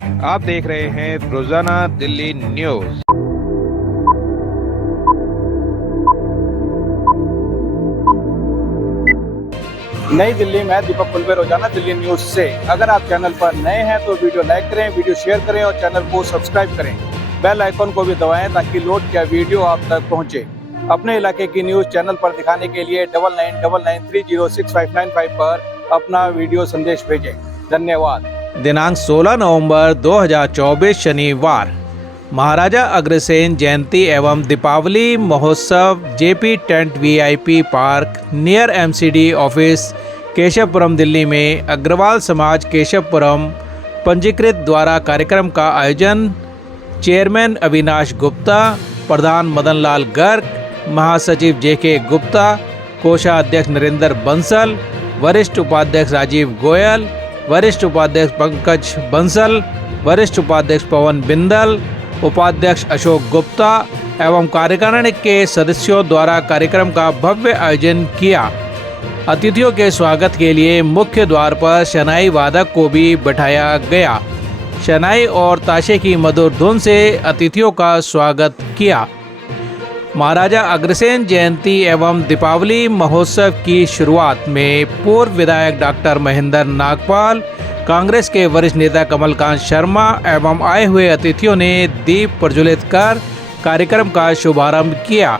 आप देख रहे हैं रोजाना दिल्ली न्यूज। नई दिल्ली में दीपक कुलबे, रोजाना दिल्ली न्यूज से। अगर आप चैनल पर नए हैं तो वीडियो लाइक करें, वीडियो शेयर करें और चैनल को सब्सक्राइब करें। बेल आइकन को भी दबाएं ताकि लोड किया वीडियो आप तक पहुंचे। अपने इलाके की न्यूज चैनल पर दिखाने के लिए 9999306595 पर अपना वीडियो संदेश भेजें। धन्यवाद। दिनांक 16 नवंबर 2024 शनिवार महाराजा अग्रसेन जयंती एवं दीपावली महोत्सव JP tent VIP park near MCD office Keshavpuram Delhi में अग्रवाल समाज केशवपुरम पंजीकृत द्वारा कार्यक्रम का आयोजन। चेयरमैन अविनाश गुप्ता, प्रधान मदन लाल गर्ग, महासचिव जेके गुप्ता, कोषाध्यक्ष नरेंद्र बंसल, वरिष्ठ उपाध्यक्ष राजीव गोयल, वरिष्ठ उपाध्यक्ष पंकज बंसल, वरिष्ठ उपाध्यक्ष पवन बिंदल, उपाध्यक्ष अशोक गुप्ता एवं कार्यकारिणी के सदस्यों द्वारा कार्यक्रम का भव्य आयोजन किया। अतिथियों के स्वागत के लिए मुख्य द्वार पर शहनाई वादक को भी बैठाया गया। शहनाई और ताशे की मधुर धुन से अतिथियों का स्वागत किया। महाराजा अग्रसेन जयंती एवं दीपावली महोत्सव की शुरुआत में पूर्व विधायक डॉक्टर महेंद्र नागपाल, कांग्रेस के वरिष्ठ नेता कमलकांत शर्मा एवं आए हुए अतिथियों ने दीप प्रज्वलित कर कार्यक्रम का शुभारंभ किया।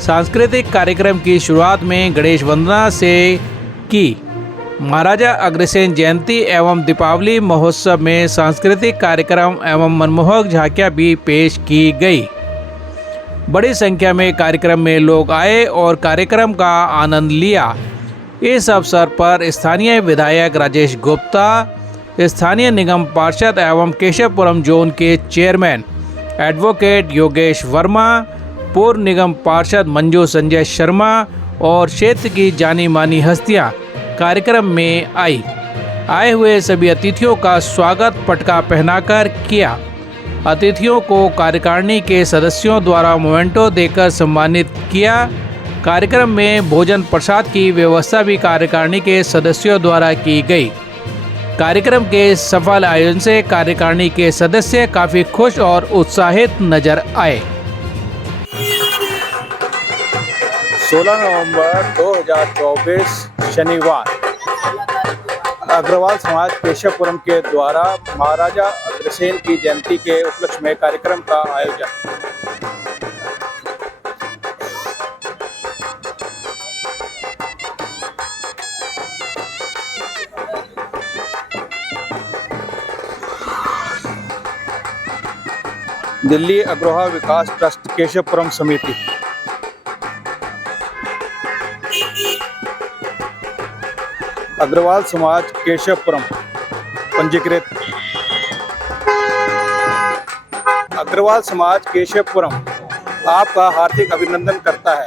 सांस्कृतिक कार्यक्रम की शुरुआत में गणेश वंदना से की। महाराजा अग्रसेन जयंती एवं दीपावली महोत्सव में सांस्कृतिक कार्यक्रम एवं मनमोहक झांकियां भी पेश की गई। बड़ी संख्या में कार्यक्रम में लोग आए और कार्यक्रम का आनंद लिया। इस अवसर पर स्थानीय विधायक राजेश गुप्ता, स्थानीय निगम पार्षद एवं केशवपुरम जोन के चेयरमैन एडवोकेट योगेश वर्मा, पूर्व निगम पार्षद मंजू संजय शर्मा और क्षेत्र की जानी मानी हस्तियां कार्यक्रम में आई। आए हुए सभी अतिथियों का स्वागत पटका पहनाकर किया। अतिथियों को कार्यकारिणी के सदस्यों द्वारा मोमेंटो देकर सम्मानित किया। कार्यक्रम में भोजन प्रसाद की व्यवस्था भी कार्यकारिणी के सदस्यों द्वारा की गई। कार्यक्रम के सफल आयोजन से कार्यकारिणी के सदस्य काफी खुश और उत्साहित नजर आए। 16 नवंबर 2024 शनिवार अग्रवाल समाज केशवपुरम के द्वारा महाराजा अग्रसेन की जयंती के उपलक्ष्य में कार्यक्रम का आयोजन। दिल्ली अग्रवाल विकास ट्रस्ट केशवपुरम समिति। अग्रवाल समाज केशवपुरम पंजीकृत। अग्रवाल समाज केशवपुरम आपका हार्दिक अभिनंदन करता है।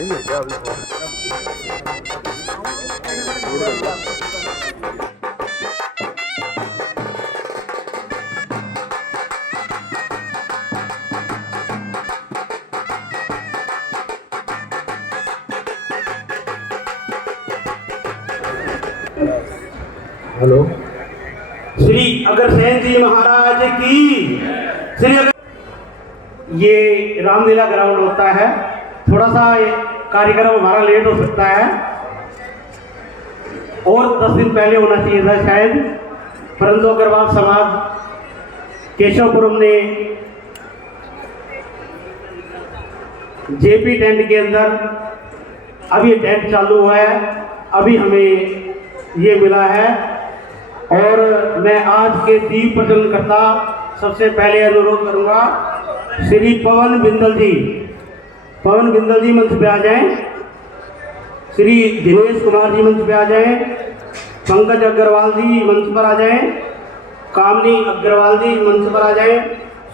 हेलो। श्री अग्रसेन जी महाराज की। श्री ये रामलीला ग्राउंड होता है, थोड़ा सा ये कार्यक्रम हमारा लेट हो सकता है और 10 दिन पहले होना चाहिए था शायद, परंतु अग्रवाल समाज केशवपुरम ने जेपी टेंट के अंदर अभी टेंट चालू हुआ है, अभी हमें ये मिला है और मैं आज के दीप प्रज्वलन करता सबसे पहले अनुरोध करूंगा श्री पवन बिंदल जी मंच पे आ जाएं, श्री दिनेश कुमार जी मंच पे आ जाएं, पंकज अग्रवाल जी मंच पर आ जाएं, कामनी अग्रवाल जी मंच पर आ जाएं,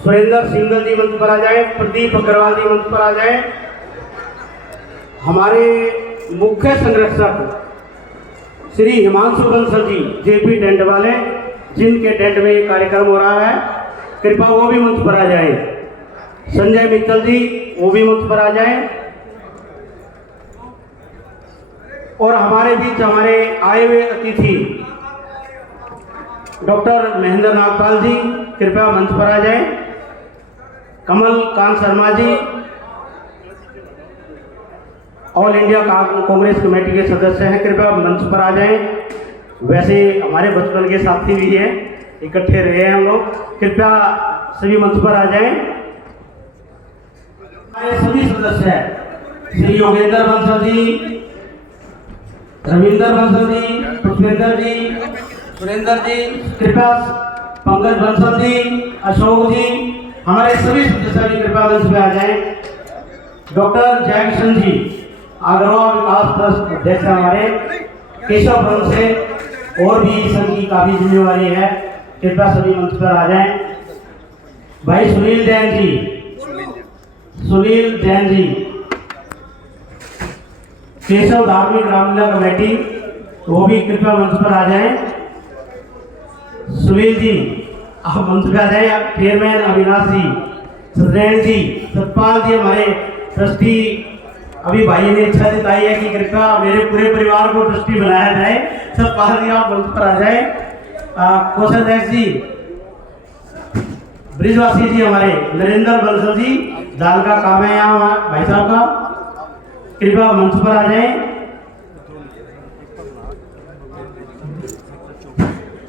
सुरेंद्र सिंगल जी मंच पर आ जाएं, प्रदीप अग्रवाल जी मंच पर आ जाएं। हमारे मुख्य संरक्षक श्री हिमांशु बंसल जी जेपी टेंट वाले, जिनके टेंट में ये कार्यक्रम हो रहा है, कृपया वो भी मंच पर आ जाएं। संजय मित्तल जी वो भी मंच पर आ जाएं। और हमारे बीच हमारे आए हुए अतिथि डॉक्टर महेंद्र नागपाल जी कृपया मंच पर आ जाएं। कमल Kant Sharma ji all India Congress committee के सदस्य हैं, कृपया मंच पर आ जाएं। वैसे हमारे बचपन के साथी भी हैं, इकट्ठे रहे हैं हम लोग, कृपया सभी मंच पर आ जाएं। हमारे सभी सदस्य हैं श्री योगेंद्र बंसल जी, रविंदर बंसल जी, पुष्पेंद्र जी, सुरेंद्र जी, कृपया पंकज बंसल जी, अशोक जी, हमारे सभी सदस्य भी कृपया मंच पर आ जाएं। डॉक्टर जयकिशन जी अग्रवाल विकास ट्रस्ट अध्यक्ष हमारे केशवपुरम से, और भी संघ की काफी जिम्मेवारी है, कृपया सभी मंच पर आ जाएं। भाई सुनील जैन जी केशव धार्मिक रामलीला कमेटी, वो भी कृपया मंच पर आ जाएं। सुनील जी आप मंच पर आ जाएं। चेयरमैन अविनाश जी, सत्यनारायण जी, सतपाल जी हमारे ट्रस्टी, अभी भाई ने इच्छा जताई है कि कृपया मेरे पूरे परिवार को ट्रस्टी बनाया जाए, सतपाल जी आप मंच पर आ जाए। कोषाध्यक्ष जी, ब्रिजवासी जी हमारे नरेंद्र बंसल जी, दाल का काम है यहाँ भाई साहब का, कृपया मंच पर आ जाए।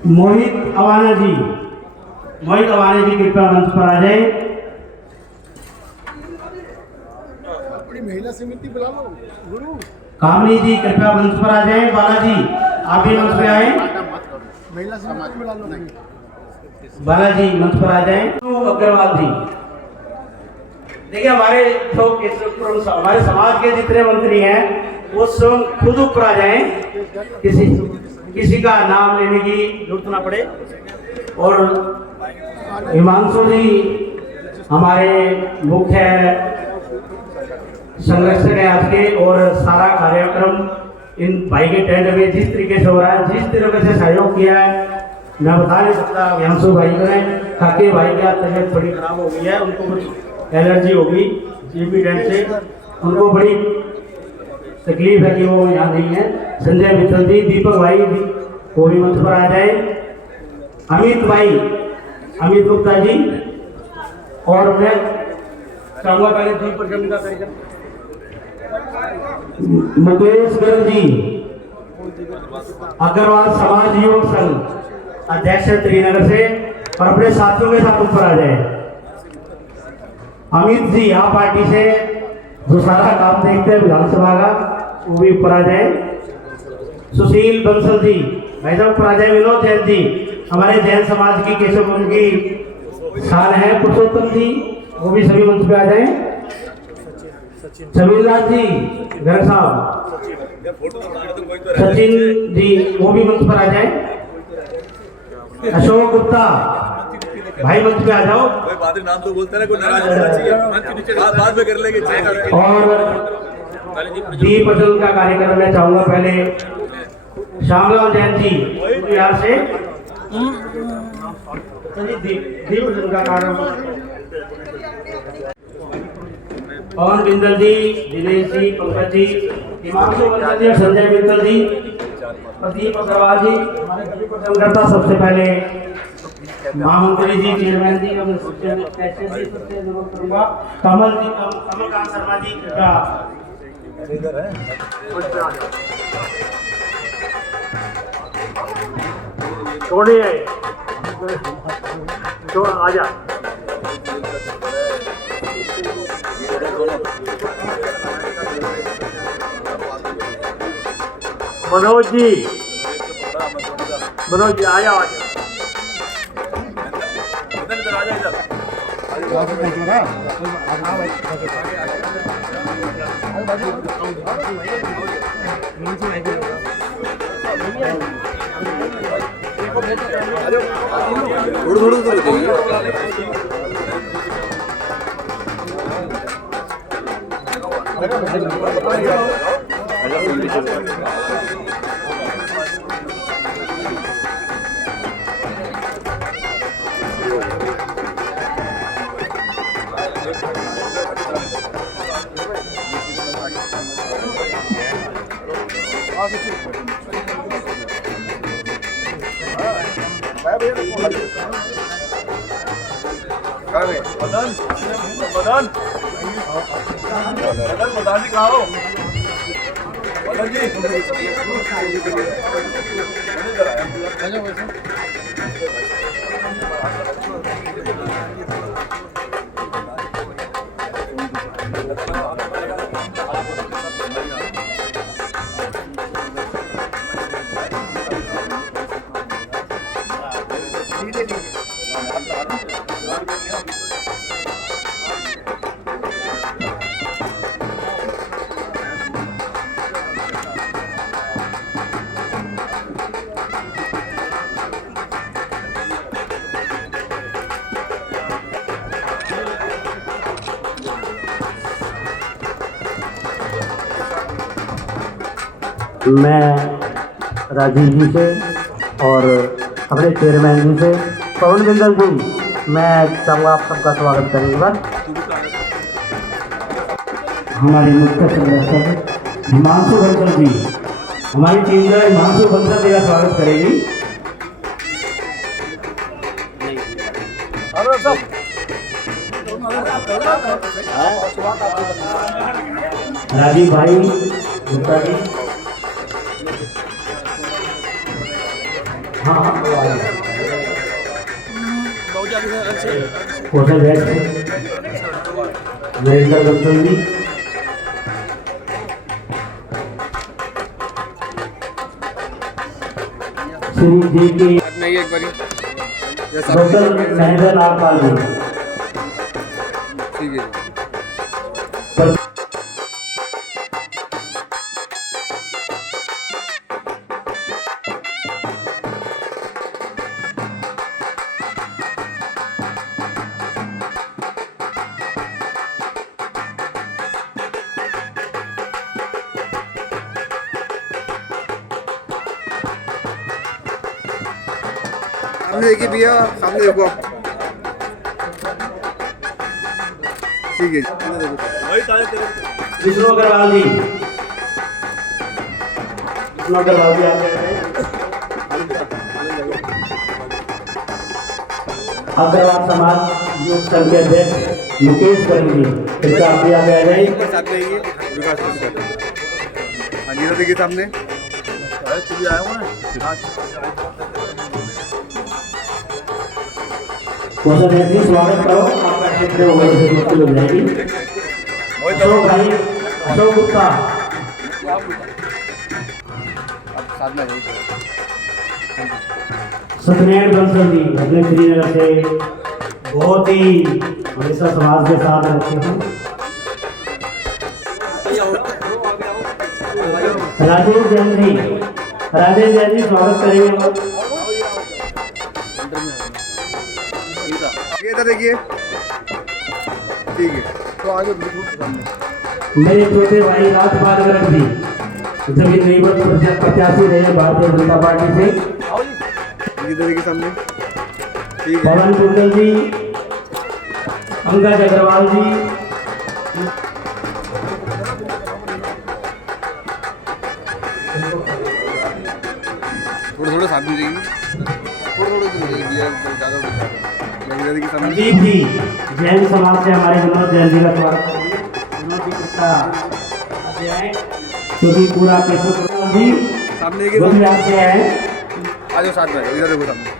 मोहित अवाना जी कृपया मंच पर आ जाए। महिला समिति बुला लो गुरु। कामनी जी कृपया मंच पर आ जाएं। बालाजी आप भी मंच पे आए। महिला समिति बुला लो। बालाजी मंच पर आ जाएं। अग्रवाल जी, देखिए हमारे हमारे समाज के जितने मंत्री हैं वो स्वयं खुद ऊपर आ जाएं, किसी का नाम लेने की जरूरत ना पड़े। और हिमांशु जी हमारे मुख्य संरक्षक है आज के, और सारा कार्यक्रम इन भाई के टेंट में जिस तरीके से हो रहा है, जिस तरीके से सहयोग किया है, मैं बता नहीं सकता। हिमांशु भाई ने काके भाई की तबीयत थोड़ी खराब हो गई है, उनको कुछ एलर्जी होगी जेपी टेंट से, उनको बड़ी तकलीफ है कि वो यहाँ नहीं है। संजय मित्तल जी, दीपक भाई भी वो भी मंच पर आ जाए। अमित गुप्ता जी, और मैं चाहूँगा पहले दीप प्रज्वलन का कार्यक्रम मुकेश गर्ग जी अग्रवाल समाज युवक संघ अध्यक्ष त्रिनगर से, और अपने साथियों के साथ ऊपर आ जाए। अमित जी आप पार्टी से जो सारा काम देखते हैं विधानसभा का, वो भी ऊपर आ जाए। सुशील बंसल जी भाई साहब ऊपर आ जाए। विनोद जैन जी हमारे जैन समाज की केशवपुरम की शान है। पुरुषोत्तम जी वो भी सभी मंच पे आ जाए। समीरलाल जी घर साहब, सचिन जी वो भी मंच पर आ जाए। अशोक गुप्ता भाई मंच पे आ जाओ। कोई नाम तो बोलता है ना, कोई नाराज होना चाहिए, बाद में कर लेंगे। और दीप प्रज्वलन का कार्यक्रम मैं चाहूंगा पहले श्यामलाल जैन जी बिहार से दीप प्रज्वलन का कार्यक्रम पवन बिंदल जी, दिनेश जी, पंकज जी, हिमांशु बंसल जी, संजय बिंदल जी, प्रदीप अग्रवाल जी, हमारे सभी प्रदर्शनकर्ता। सबसे पहले महामंत्री जी, चेयरमैन जी, सबसे जरूरत करूंगा कमलकांत शर्मा जी कृपया छोड़िए तो आजा मनोज जी आ जाओ मैं राजीव जी से और अपने चेयरमैन जी से पवन बिंदल जी मैं चाहूँगा आप सबका स्वागत करेंगे। हमारे मुख्य संरक्षक हिमांशु बंसल जी, हमारी टीम जो हिमांशु बंसल जी का स्वागत करेगी। राजीव भाई गुप्ता जी, होटल वेस्ट वीरेंद्र बंसल जी, श्री जी की होटल महेंद्र लाल पाल जी, ठीक है। सामने देखिए भैया, सामने देखो आप, ठीक है। विष्णु अग्रवाल जी, विष्णु अग्रवाल जी आप अग्रवाल समाज योग संघ के अध्यक्ष मुकेश गर्ग जी कृपया आप भी आगे आ जाइए। देखिए सामने स्वागत करो, आपका क्षेत्र में वैसे मुश्किल हो जाएगी। अशोक भाई, अशोक गुप्ता, सत्यनारायण बंसल जी अपने श्रीनगर से बहुत ही हमेशा समाज के साथ रहते हैं। राजेश जैन जी, राजेश जैन जी स्वागत करेंगे। ये इधर देखिए, ठीक है। तो आगे बिल्कुल सामने मेरे छोटे भाई राजपाल गर्ग जी जमीन निर्भर प्रत्याशी रहे भारतीय जनता पार्टी से। इधर देखिए सामने। ठीक है। पवन कुंडल जी, पंकज अग्रवाल जी, थोड़ा थोड़ा साथ में जाएगी, थोड़ा थोड़ा दूर जाएगी, ज़्यादा इधर देखिए सामने। प्रदीप जी जैन समाज से हमारे विनोद जैन जी का स्वागत करेंगे। विनोद जी कितना आगे आए क्योंकि पूरा केशव जी सामने देखिए, वो भी सामने आपसे आए। आ जाओ साथ में, इधर देखो सामने।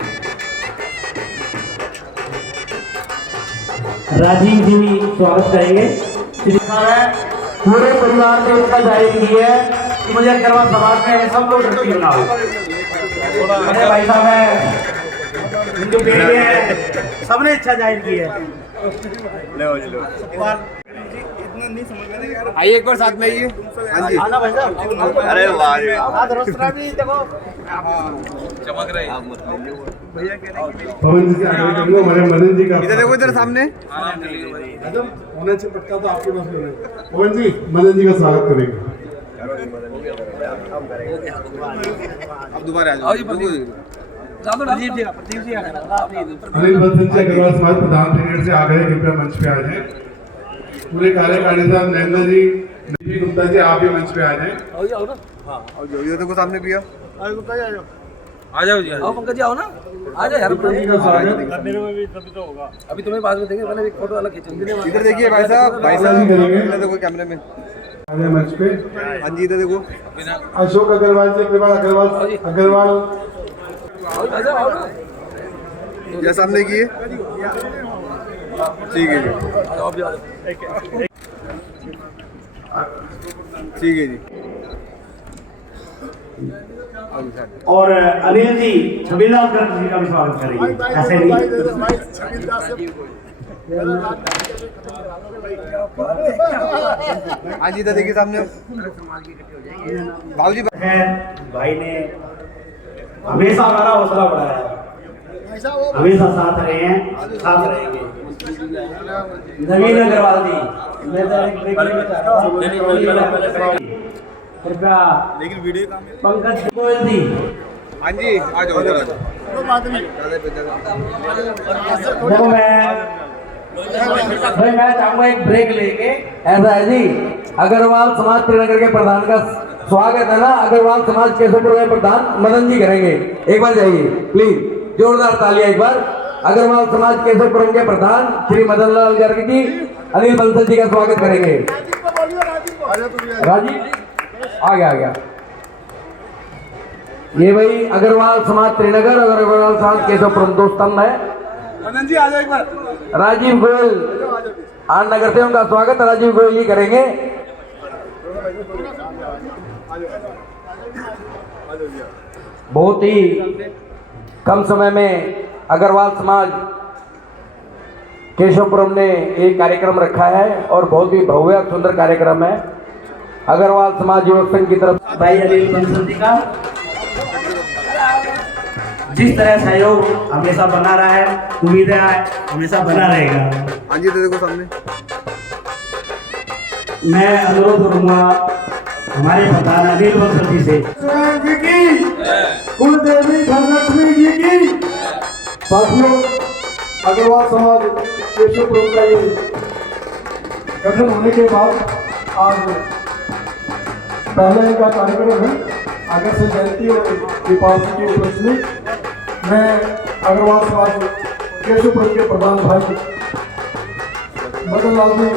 राजीव जी भी स्वागत करेंगे। पूरे परिवार ने इसका जाहिर की है कि मुझे अग्रवाल समाज में सब लोग डरती होना हो। अरे भाई साहब है, इनके बेटे हैं, सबने इच्छा जाहिर की है। आइए एक बार साथ में आइए। हाँ जी। आना भाई साहब। अरे वाह रे वाह। भी देखो चमक रही पवन जी से आगे करूंगा, हमारे मदन जी का इधर देखो, इधर सामने। होना चाहिए पटका तो आपके पास होना है। पवन जी मदन जी का स्वागत करेंगे। अब दोबारा आ जाओ। अनिल बंसल जी अग्रवाल समाज प्रधान ट्रेनर से आग्रह कृपया मंच पे आ जाएं। पूरे कार्यकारिणी नरेंद्र जी, निधि गुप्ता जी आप भी मंच पे आ जाएं। और जो इधर देखो सामने भैया। आ जाओ जी, आओ पंकज जी, आओ ना, आ जाओ यार। मदन जी का स्वागत। अभी तुम्हें बाद में देंगे, पहले एक फोटो अलग खींचेंगे। इधर देखिए भाई साहब, भाई साहब इधर देखो कैमरे में। आ जाएं मंच पे। हाँ जी इधर देखो। अशोक अग्रवाल जी के बाद अग्रवाल आ जाओ, आओ ना। या सामने किए। ठीक है जी, आओ अभी, आ जाओ। ठीक है जी। और अनिल जी छबीलाल गर्ग जी का भी स्वागत करेंगे। ऐसे नहीं हाँ जी इधर देखिए सामने। बाबू जी है, भाई ने हमेशा हमारा हौसला बढ़ाया है, हमेशा साथ रहे हैं, साथ रहेंगे। नवीन अग्रवाल जी, मैं तो एक ब्रेक लेना चाह रहा हूं। कृपया लेकिन वीडियो पंकज गोयल जी, हाँ जी आ जाओ इधर आ जाओ। देखो मैं चाहूंगा एक ब्रेक लेके। ऐसा है जी, अग्रवाल समाज त्रिनगर के प्रधान का स्वागत है ना, अग्रवाल समाज केशवपुर के प्रधान मदन जी करेंगे। एक बार जाइए प्लीज, जोरदार तालियां एक बार। अग्रवाल समाज केशवपुरम के प्रधान श्री मदन लाल गर्ग जी अनिल बंसल जी का स्वागत करेंगे। राजीव आ गया। ये भाई अग्रवाल समाज त्रिनगर और अग्रवाल समाज केशवपुरम दो स्तंभ है। मदन जी आ जाओ एक बार। राजीव गोयल आन नगर से उनका स्वागत राजीव गोयल ही करेंगे। बहुत ही कम समय में अग्रवाल समाज केशवपुरम ने एक कार्यक्रम रखा है और बहुत ही भव्य और सुंदर कार्यक्रम है। अग्रवाल समाज युवक संघ की तरफ भाई अनिल बंसल जी का जिस तरह सहयोग हमेशा बना रहा है, उम्मीद है हमेशा बना रहेगा। हाँ जी इधर देखो सामने। मैं अनुरोध करूंगा हमारे प्रधान अनिल बंसल जी से। कुल देवी धनलक्ष्मी जी की। साथियों, अग्रवाल समाज केशवपुरम का ये गठन होने के बाद आज पहले इनका कार्यक्रम है अगस्त जयंती और दीपावली के उपलक्ष्य में। मैं अग्रवाल समाज केशवपुरम के प्रधान भाई मदन लाल जी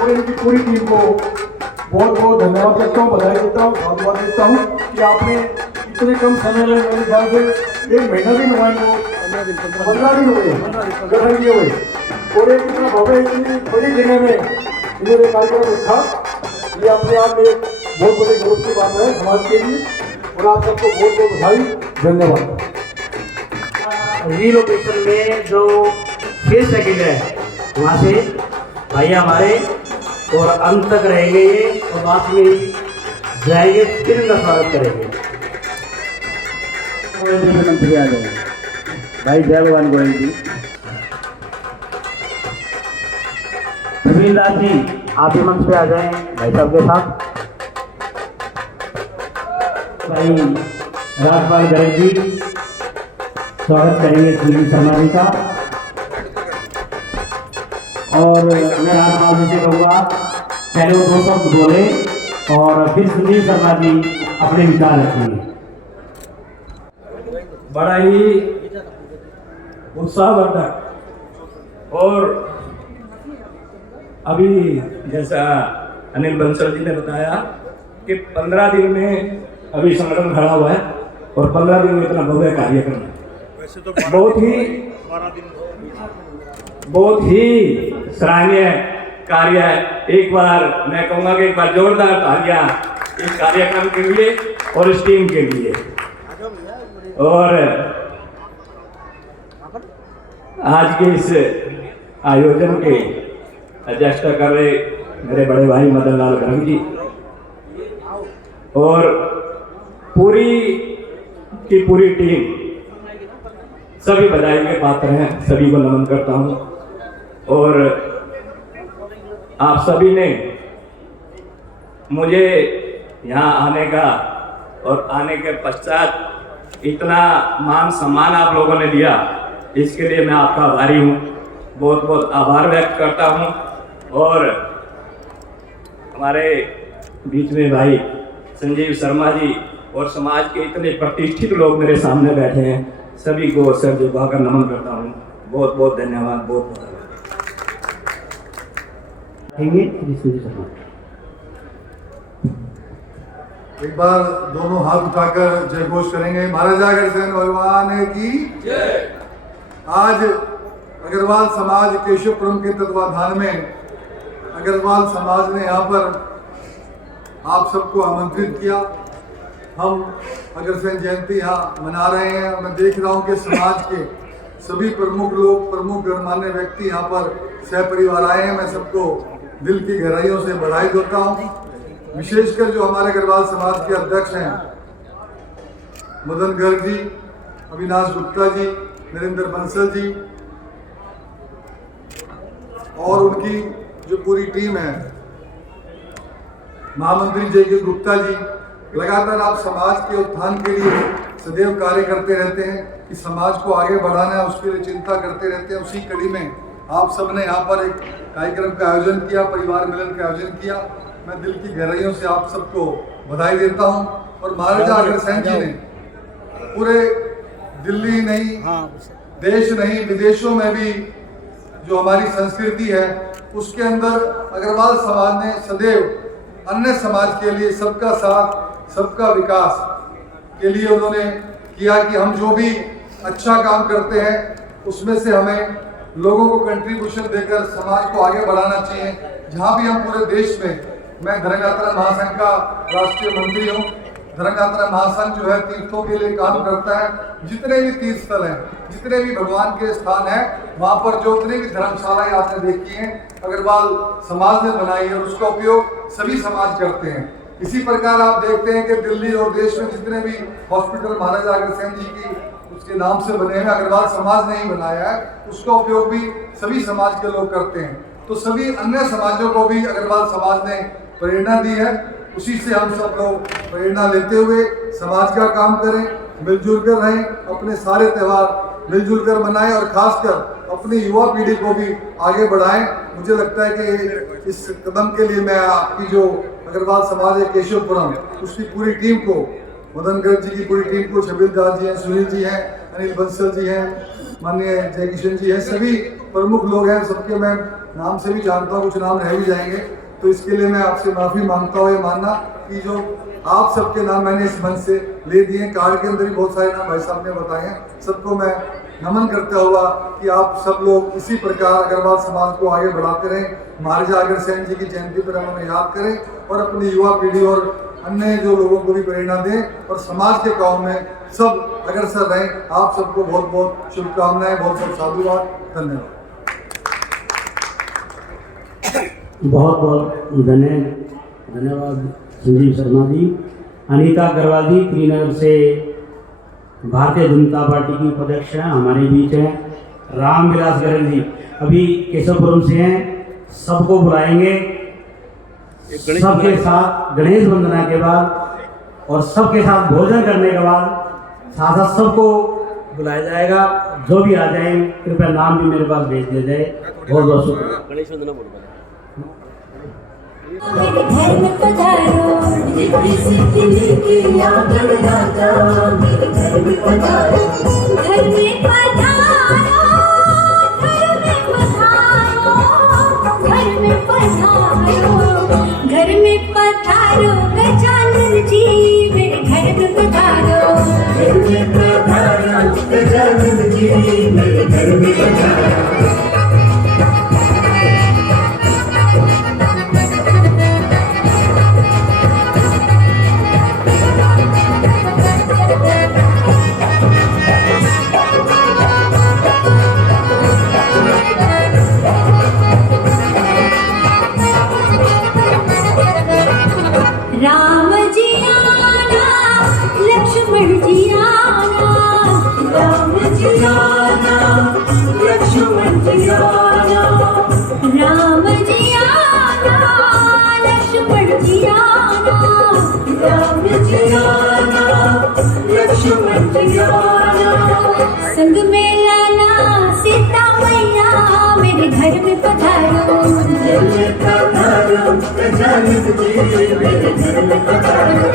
और इनकी पूरी टीम को बहुत बहुत धन्यवाद करता हूँ, बधाई देता हूँ, साधुवाद देता हूँ कि आपने इतने कम समय में मेरे ख्याल से 1 महीना भी हुआ है, 15 दिन हुए गठन किए हुए और एक इतना भव्य इतनी बड़ी जगह में इन्होंने कार्यक्रम रखा। ये अपने आप में बहुत बड़े गौरव की बात है समाज के लिए और आप सबको बहुत बहुत बधाई, धन्यवाद। रीलोकेशन में जो फेस सेकंड है वहाँ से भाई हमारे और अंत तक रहेंगे ये और बाद में जाएंगे, फिर इनका स्वागत करेंगे। भाई जय भगवान गोयल जी, नवीन दास जी आप भी मंच पे आ जाएं भाई साहब के साथ। भाई राजपाल गर्ग जी स्वागत करेंगे सुनील शर्मा जी का। और मैं राजपाल जी से कहूँगा पहले वो 2 शब्द बोले और फिर सुनील शर्मा जी अपने विचार रखेंगे। बड़ा ही उत्साहवर्धक और अभी जैसा अनिल बंसल जी ने बताया कि 15 दिन में अभी संगठन खड़ा हुआ है और 15 दिन में इतना भव्य कार्यक्रम है। वैसे तो बहुत ही सराहनीय कार्य है। एक बार मैं कहूँगा कि एक बार जोरदार तालियां इस कार्यक्रम के लिए और इस टीम के लिए। और आज के इस आयोजन के अध्यक्षता कर रहे मेरे बड़े भाई मदन लाल गर्ग जी और पूरी की पूरी टीम, सभी बधाई के पात्र हैं, सभी को नमन करता हूं। और आप सभी ने मुझे यहाँ आने का और आने के पश्चात इतना मान सम्मान आप लोगों ने दिया, इसके लिए मैं आपका आभारी हूँ, बहुत बहुत आभार व्यक्त करता हूँ। और हमारे बीच में भाई संजीव शर्मा जी और समाज के इतने प्रतिष्ठित लोग मेरे सामने बैठे हैं, सभी को सर झुकाकर नमन करता हूँ। बहुत बहुत धन्यवाद, बहुत बहुत एक बार दोनों हाथ उठाकर जय घोष करेंगे। महाराजा अग्रसेन भगवान की जय। आज अग्रवाल समाज केशवपुरम के तत्वाधान में अग्रवाल समाज ने यहाँ पर आप सबको आमंत्रित किया। हम अग्रसेन जयंती यहाँ मना रहे हैं। मैं देख रहा हूँ कि समाज के सभी प्रमुख लोग, प्रमुख गणमान्य व्यक्ति यहाँ पर सहपरिवार आए हैं। मैं सबको दिल की गहराइयों से बधाई देता हूँ। विशेषकर जो हमारे अग्रवाल समाज के अध्यक्ष हैं मदन गर्ग जी, अविनाश गुप्ता जी, नरेंद्र बंसल जी और उनकी जो पूरी टीम है, महामंत्री जय के गुप्ता जी, लगातार आप समाज के उत्थान के लिए सदैव कार्य करते रहते हैं कि समाज को आगे बढ़ाना है, उसके लिए चिंता करते रहते हैं। उसी कड़ी में आप सबने यहाँ पर एक कार्यक्रम का आयोजन किया, परिवार मिलन का आयोजन किया। मैं दिल की गहराइयों से आप सबको बधाई देता हूँ। और महाराजा अग्रसेन जी ने पूरे दिल्ली नहीं, देश नहीं, विदेशों में भी जो हमारी संस्कृति है उसके अंदर अग्रवाल समाज ने सदैव अन्य समाज के लिए सबका साथ, सबका विकास के लिए उन्होंने किया कि हम जो भी अच्छा काम करते हैं उसमें से हमें लोगों को कंट्रीब्यूशन देकर समाज को आगे बढ़ाना चाहिए। जहाँ भी हम पूरे देश में, मैं धर्मयात्रा महासंघ का राष्ट्रीय मंत्री हूँ। धर्मयात्रा महासंघ जो है तीर्थों के लिए काम करता है। जितने भी तीर्थ स्थल हैं, जितने भी भगवान के स्थान हैं, वहाँ पर जो जितनी भी धर्मशालाएं आपने देखी हैं अग्रवाल समाज ने बनाई है और उसका उपयोग सभी समाज करते हैं। इसी प्रकार आप देखते हैं कि दिल्ली और देश में जितने भी हॉस्पिटल महाराजा अग्रसेन जी की उसके नाम से बने हैं, अग्रवाल समाज ने ही बनाया है, उसका उपयोग भी सभी समाज के लोग करते हैं। तो सभी अन्य समाजों को भी अग्रवाल समाज ने प्रेरणा दी है। उसी से हम सब लोग प्रेरणा लेते हुए समाज का काम करें, मिलजुल कर रहें, अपने सारे त्यौहार मिलजुल कर मनाएं और खासकर अपनी युवा पीढ़ी को भी आगे बढ़ाएं। मुझे लगता है कि इस कदम के लिए मैं आपकी जो अग्रवाल समाज है केशवपुरम, उसकी पूरी टीम को, मदन गर्ग जी की पूरी टीम को, छबिल दास जी हैं, सुनील जी हैं, अनिल बंसल जी हैं, माननीय जय किशन जी हैं, सभी प्रमुख लोग हैं, सबके मैं नाम से भी जानता हूँ, कुछ नाम रह भी जाएंगे। तो इसके लिए मैं आपसे माफ़ी मांगता हूँ। ये मानना कि जो आप सबके नाम मैंने इस मंच से ले दिए, कार्ड के अंदर भी बहुत सारे नाम भाई साहब ने बताए हैं, सबको मैं नमन करता हुआ कि आप सब लोग इसी प्रकार अग्रवाल समाज को आगे बढ़ाते रहें। महाराजा अग्रसेन जी की जयंती पर हम उन्हें याद करें और अपनी युवा पीढ़ी और अन्य जो लोगों को भी प्रेरणा दें और समाज के काम में सब अग्रसर रहें। आप सबको बहुत बहुत शुभकामनाएं, बहुत बहुत साधुवाद, धन्यवाद। बहुत बहुत धन्यवाद संजीव शर्मा जी। अनीता अग्रवाल जी त्रिनगर से भारतीय जनता पार्टी की उपाध्यक्ष हैं, हमारे बीच हैं। राम विलास गर्ग जी अभी केशवपुरम से हैं, सबको बुलाएंगे सबके साथ गणेश वंदना के बाद और सबके साथ भोजन करने के बाद साथ साथ सबको बुलाया जाएगा। जो भी आ जाए कृपया नाम भी मेरे पास भेज दिया जाए। बहुत बहुत शुक्रिया। मेरे घर में पधारो, किसी की लेके आकर राजा, मेरे घर में पधारो, घर में पधारो, घर में पधारो, घर में पधारो, घर में पधारो, गजानन जी मेरे घर में पधारो, घर में पधारो, गजानन जी मेरे घर में पधारो। राम जी आना, लक्ष्मण जी आना, राम जी आना, लक्ष्मण जी आना, राम जी आना, लक्ष्मण जी आना, राम जी आना, लक्ष्मण जी आना, संग में लाना सीता मैया मेरे घर में पधारो, घर में पधारो, गजानन जी मेरे घर में पधारो।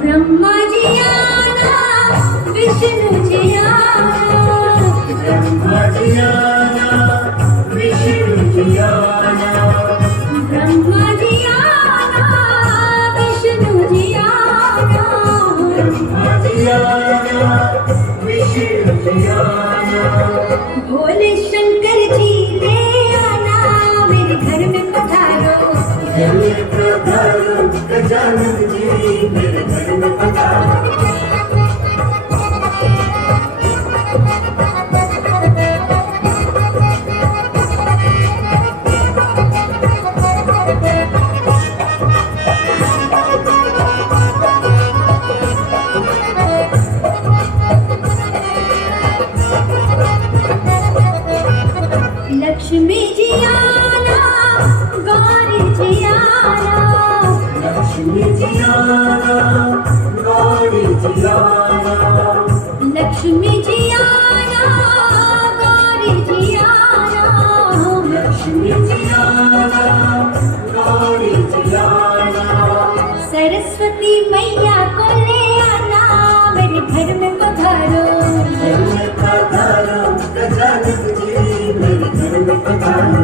ब्रह्मा जी आना, विष्णु जी आना, ब्रह्मा जी आना, विष्णु जी आना, ब्रह्मा जी आना, विष्णु जी आना, ब्रह्मा जी आना, विष्णु जी आना, भोले शंकर जी ले आना मेरे घर में पधारो, घर में पधारो, गजानन जी मेरे घर में पधारो। लक्ष्मी जी आना, गौरी जी आना, लक्ष्मी जी आना, गौरी जी आना, लक्ष्मी जी आना, गौरी जी आना, लक्ष्मी जी आना, गौरी जी आना, सरस्वती मैया को ले आना मेरे घर में पधारो, घर में पधारो, गजानन जी मेरे घर में पधारो।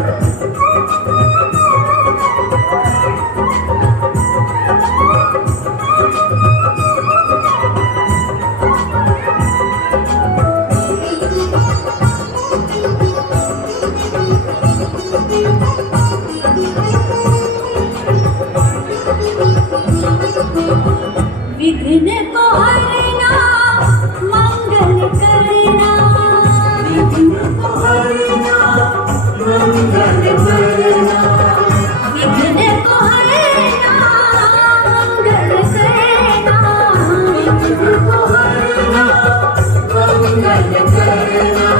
विघ्न को हरना, मंगल करना, विघ्न को हरना, मंगल करना, विघ्न को हरना, मंगल करना, विघ्न को हरना, मंगल करना,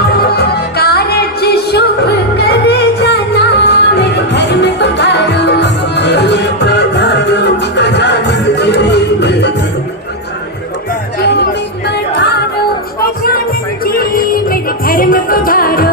कारज शुभ कर जाना मेरे घर में पधारो, घर में पधारो, गजानन जी मेरे घर में पधारो, गजानन जी मेरे घर में पधारो।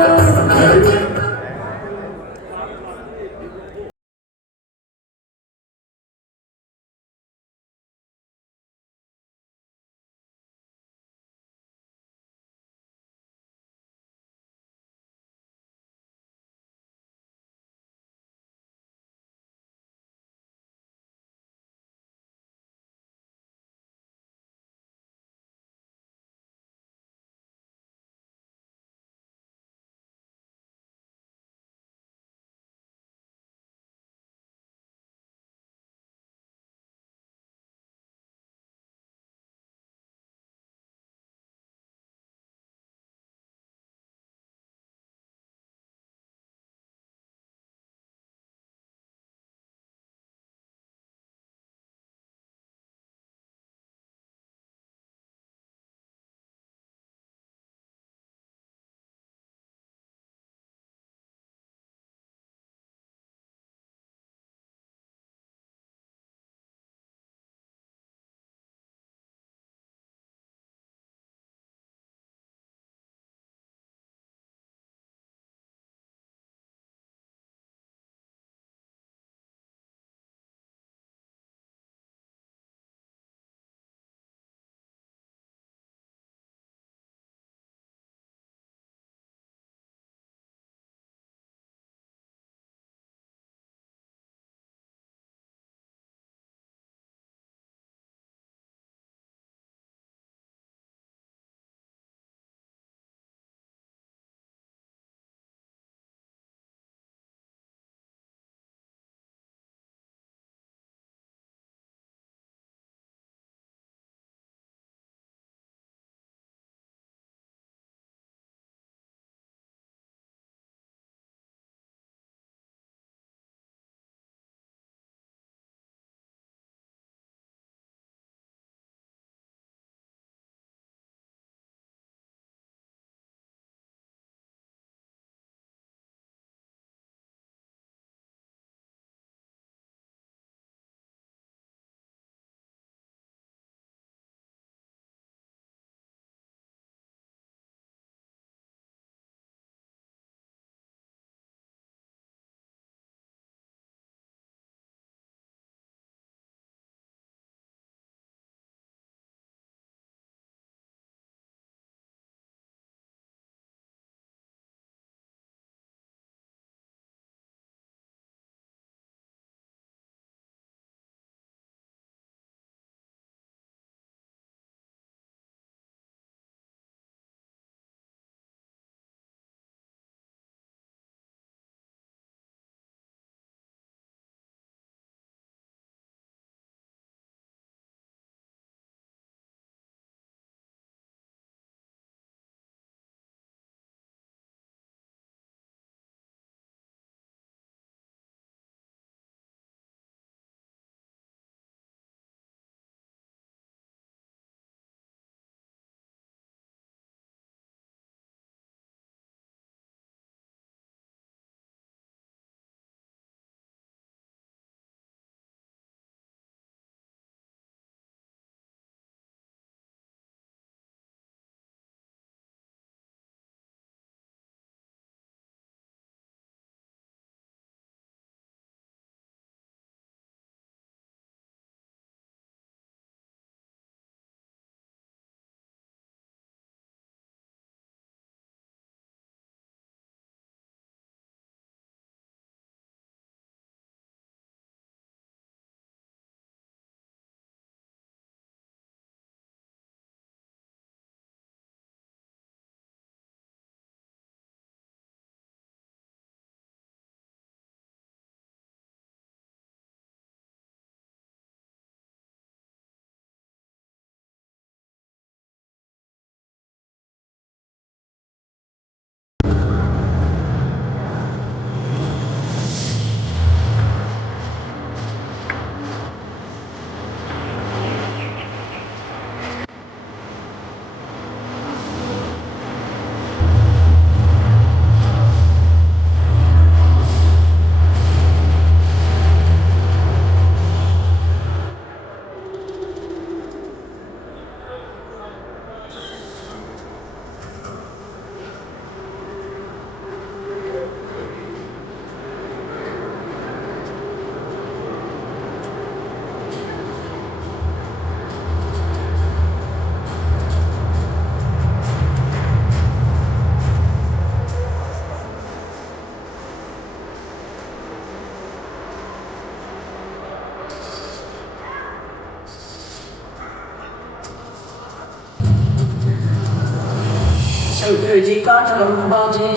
शंकर जी का ढोल बाजे,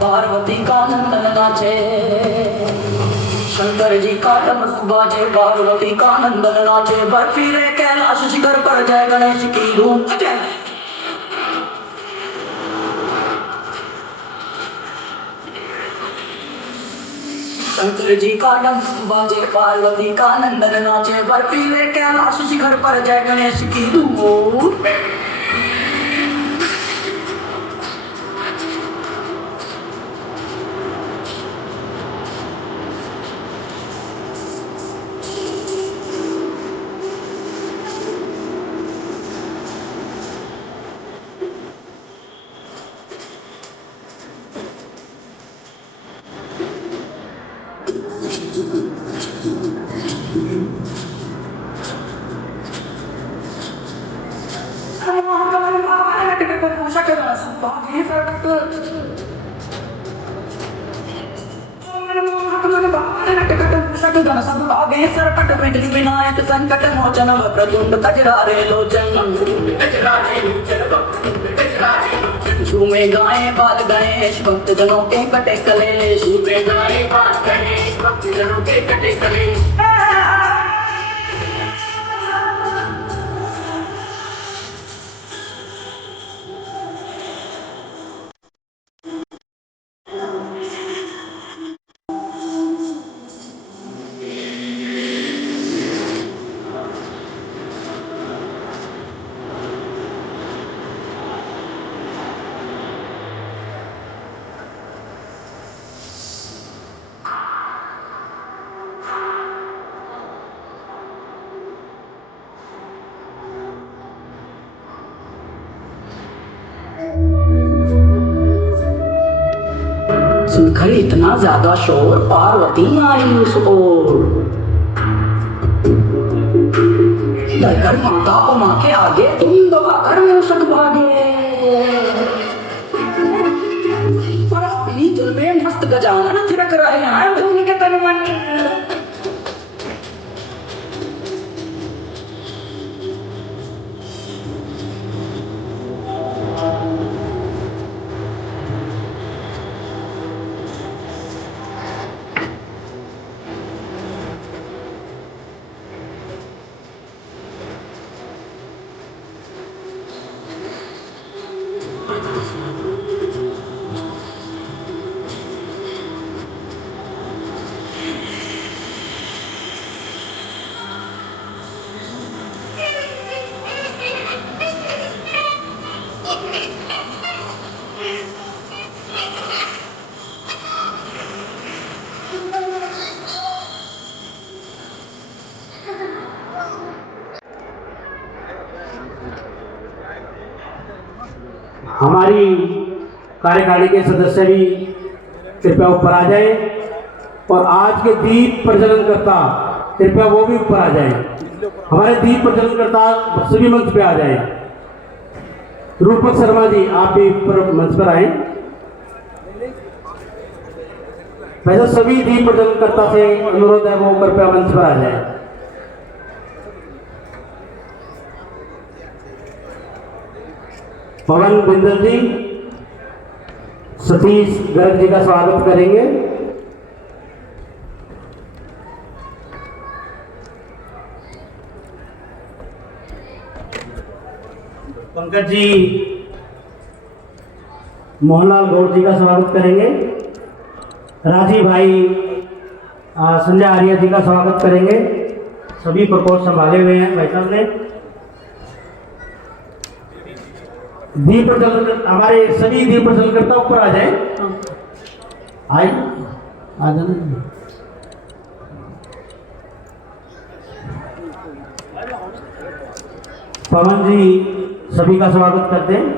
पार्वती का नंदन नाचे। शंकर जी का ढोल बाजे, पार्वती का नंदन नाचे। बर्फीले कैलाश शिखर पर जय गणेश की धूम मचे। शंकर जी का ढोल बाजे, पार्वती का नंदन नाचे। बर्फीले कैलाश शिखर पर जय गणेश की धूम। विनायक संकट मोचन प्रद्युम्न कजरारे लोचन। झूमे गाए बाल गणेश, भक्त जनों के कटे कलेश। झूमे गाए बाल गणेश, भक्त जनों के कटे कलेश। सुनकर इतना ज्यादा शोर, पार्वती आई उस ओर। डरकर माता उमा के आगे तुम दबाकर मूषक भागे। पर अपनी दिल में मस्त गजानन थिरक रहे हैं धूम के तन मन। हमारी कार्यकारिणी के सदस्य भी कृपया ऊपर आ जाए और आज के दीप प्रज्वलन करता कृपया वो भी ऊपर आ जाए। हमारे दीप प्रज्वलन करता सभी मंच पे आ जाए। रूपक शर्मा जी आप भी मंच पर आए। वैसे सभी दीप प्रज्वलन करता से अनुरोध है वो कृपया मंच पर आ जाए। पवन बिंदल जी सतीश गर्ग जी का स्वागत करेंगे। पंकज जी मोहनलाल गौड़ जी का स्वागत करेंगे। राजीव भाई संजय आर्या जी का स्वागत करेंगे। सभी प्रकोष्ठ संभाले हुए हैं भाई साहब ने। दीप प्रज्वलन हमारे सभी दीप प्रज्वलन करता ऊपर आ जाए। आए आ जाना। पवन जी सभी का स्वागत करते हैं।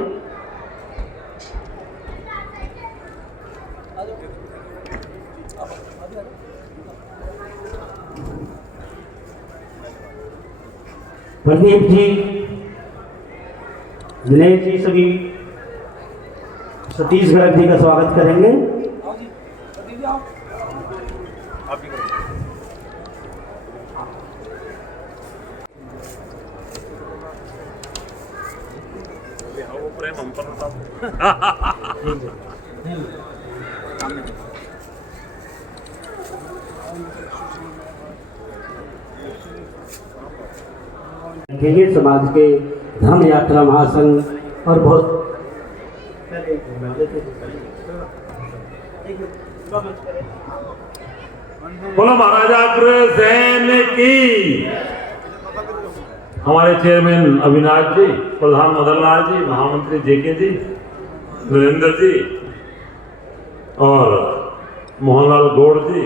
प्रदीप जी दिनेश जी सभी सतीश गर्ग जी का स्वागत करेंगे। वो प्रेम हम पर होता। देखेंगे समाज के धर्म यात्रा महासंघ और बहुत बोलो महाराजा अग्रसेन की। हमारे चेयरमैन अविनाश जी, प्रधान मदन लाल जी, महामंत्री जेके जी, नरेंद्र जी और मोहनलाल गौड़ जी,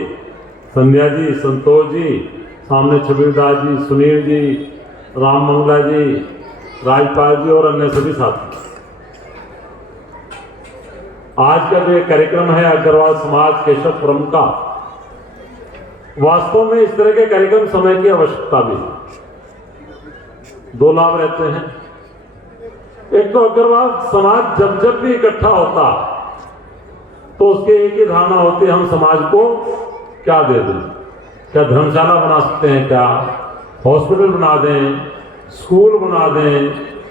संध्या जी, संतोष जी, सामने छबीरदास जी, सुनील जी, राम मंगला जी, राजपाल जी और अन्य सभी साथी। आज का जो कार्यक्रम है अग्रवाल समाज केशवपुरम का, वास्तव में इस तरह के कार्यक्रम समय की आवश्यकता भी है। दो लाभ रहते हैं। एक तो अग्रवाल समाज जब जब भी इकट्ठा होता तो उसके एक ही धारणा होती है, हम समाज को क्या दे दें, क्या धर्मशाला बना सकते हैं, क्या हॉस्पिटल बना दें, स्कूल बना दें,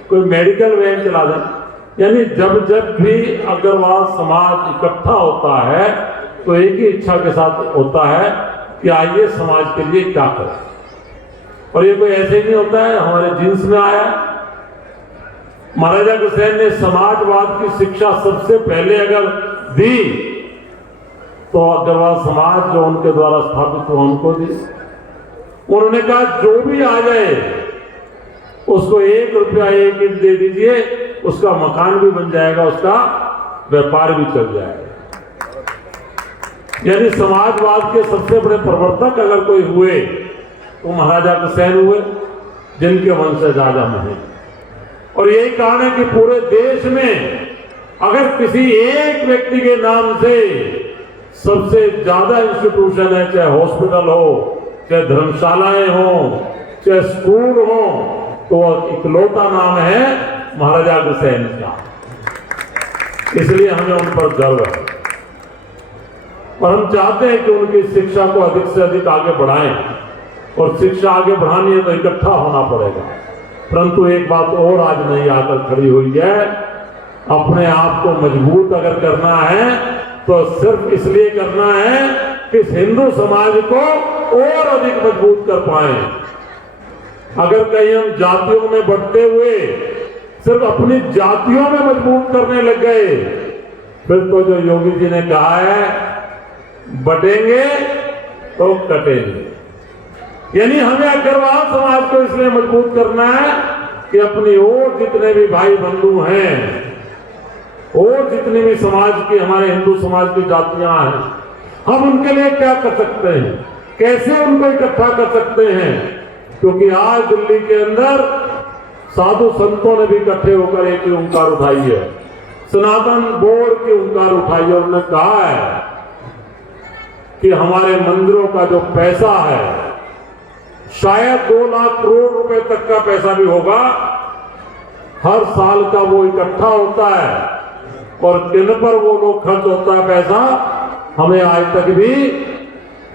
कोई मेडिकल वैन चला दें। यानी जब जब भी अग्रवाल समाज इकट्ठा होता है तो एक ही इच्छा के साथ होता है कि आइए समाज के लिए क्या करें। और ये कोई ऐसे ही नहीं होता है, हमारे जीन्स में आया। महाराजा अग्रसेन ने समाजवाद की शिक्षा सबसे पहले अगर दी तो अग्रवाल समाज जो उनके द्वारा स्थापित हुआ उनको दी। उन्होंने कहा जो भी आ जाए उसको 1 रुपया 1 ईंट दे दीजिए, उसका मकान भी बन जाएगा, उसका व्यापार भी चल जाएगा। यानी समाजवाद के सबसे बड़े प्रवर्तक अगर कोई हुए तो महाराजा अग्रसेन हुए, जिनके वंशज आज हम हैं। और यही कारण है कि पूरे देश में अगर किसी एक व्यक्ति के नाम से सबसे ज्यादा इंस्टीट्यूशन है, चाहे हॉस्पिटल हो, चाहे धर्मशालाएं हो, चाहे स्कूल हो, तो इकलौता नाम है महाराजा अग्रसेन का। इसलिए हमें उन पर गर्व है और हम चाहते हैं कि उनकी शिक्षा को अधिक से अधिक आगे बढ़ाएं। और शिक्षा आगे बढ़ानी है तो इकट्ठा होना पड़ेगा। परंतु एक बात और आज नहीं आकर खड़ी हुई है, अपने आप को मजबूत अगर करना है तो सिर्फ इसलिए करना है कि हिंदू समाज को और अधिक मजबूत कर पाए। अगर कहीं हम जातियों में बढ़ते हुए सिर्फ अपनी जातियों में मजबूत करने लग गए, फिर तो जो योगी जी ने कहा है बटेंगे तो कटेंगे। यानी हमें अग्रवाल समाज को इसलिए मजबूत करना है कि अपनी और जितने भी भाई बंधु हैं और जितनी भी समाज की, हमारे हिंदू समाज की जातियां हैं, हम उनके लिए क्या कर सकते हैं, कैसे उनको इकट्ठा कर सकते हैं। क्योंकि आज दिल्ली के अंदर साधु संतों ने भी इकट्ठे होकर एक ही ओंकार उठाई है, सनातन बोर्ड की ओंकार उठाई है। उन्होंने कहा है कि हमारे मंदिरों का जो पैसा है शायद 2 लाख करोड़ रुपए तक का पैसा भी होगा, हर साल का वो इकट्ठा होता है और किन पर वो लोग खर्च होता है पैसा हमें आज तक भी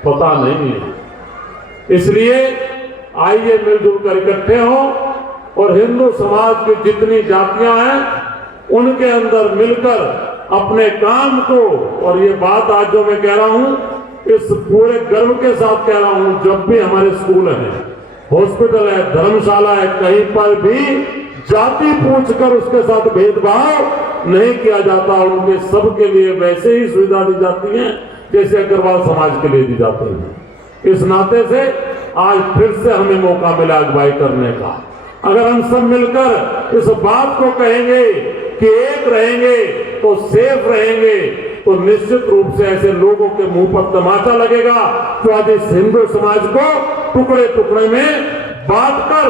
पता नहीं है। इसलिए आइए मिलजुल कर इकट्ठे हों और हिंदू समाज की जितनी जातियां हैं उनके अंदर मिलकर अपने काम को, और ये बात आज जो मैं कह रहा हूं इस पूरे गर्व के साथ कह रहा हूं, जब भी हमारे स्कूल है, हॉस्पिटल है, धर्मशाला है, कहीं पर भी जाति पूछकर उसके साथ भेदभाव नहीं किया जाता। उनके सबके लिए वैसे ही सुविधा दी जाती है जैसे अग्रवाल समाज के लिए दी जाती है। इस नाते से आज फिर से हमें मौका मिला अगुवाई करने का। अगर हम सब मिलकर इस बात को कहेंगे कि एक रहेंगे तो सेफ रहेंगे, तो निश्चित रूप से ऐसे लोगों के मुंह पर तमाचा लगेगा तो आज इस हिंदू समाज को टुकड़े टुकड़े में बांट कर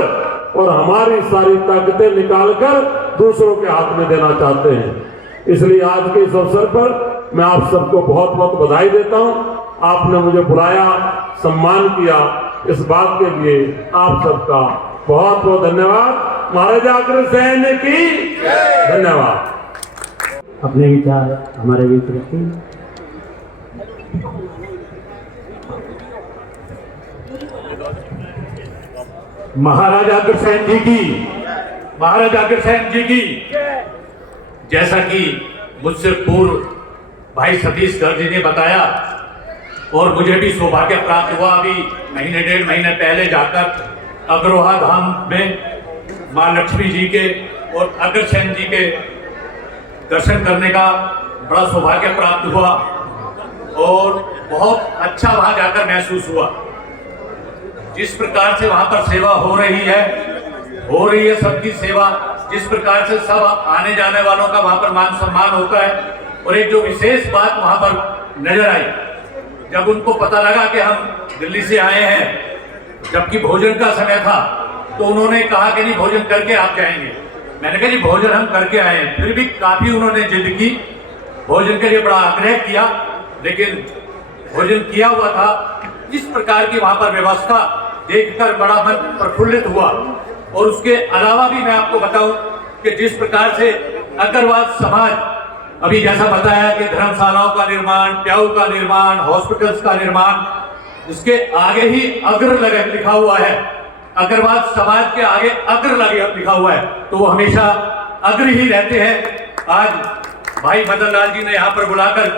और हमारी सारी ताकतें निकालकर दूसरों के हाथ में देना चाहते हैं। इसलिए आज के इस अवसर पर मैं आप सबको बहुत बहुत बधाई देता हूं। आपने मुझे बुलाया, सम्मान किया, इस बात के लिए आप सबका बहुत बहुत धन्यवाद। महाराजा अग्रसेन की धन्यवाद। अपने विचार हमारे बीच रखें। महाराजा अग्रसेन जी की महाराजा अग्रसेन जी की। जैसा कि मुझसे पूर्व भाई सतीश गर्ग जी ने बताया और मुझे भी सौभाग्य प्राप्त हुआ अभी महीने डेढ़ महीने पहले जाकर अग्रवाहा धाम में माँ लक्ष्मी जी के और अग्रसेन जी के दर्शन करने का बड़ा सौभाग्य प्राप्त हुआ और बहुत अच्छा वहाँ जाकर महसूस हुआ। जिस प्रकार से वहाँ पर सेवा हो रही है सबकी सेवा, जिस प्रकार से सब आने जाने वालों का वहाँ पर मान सम्मान होता है। और एक जो विशेष बात वहाँ पर नजर आई, जब उनको पता लगा कि हम दिल्ली से आए हैं, जबकि भोजन का समय था, तो उन्होंने कहा कि नहीं भोजन करके आप जाएंगे। मैंने कहा जी भोजन हम करके आए हैं। फिर भी काफी उन्होंने जिद की, भोजन के लिए बड़ा आग्रह किया, लेकिन भोजन किया हुआ था। इस प्रकार की वहाँ पर व्यवस्था देखकर बड़ा मन प्रफुल्लित हुआ। और उसके अलावा भी मैं आपको बताऊं कि जिस प्रकार से अग्रवाल समाज अभी जैसा बताया कि धर्मशालाओं का निर्माण, प्याऊ का निर्माण, हॉस्पिटल्स का निर्माण, इसके आगे ही अग्र लिखा हुआ है। अग्रवाल समाज के आगे अग्र लिखा हुआ है, तो वो हमेशा अग्र ही रहते हैं। आज भाई मदन लाल जी ने यहाँ पर बुलाकर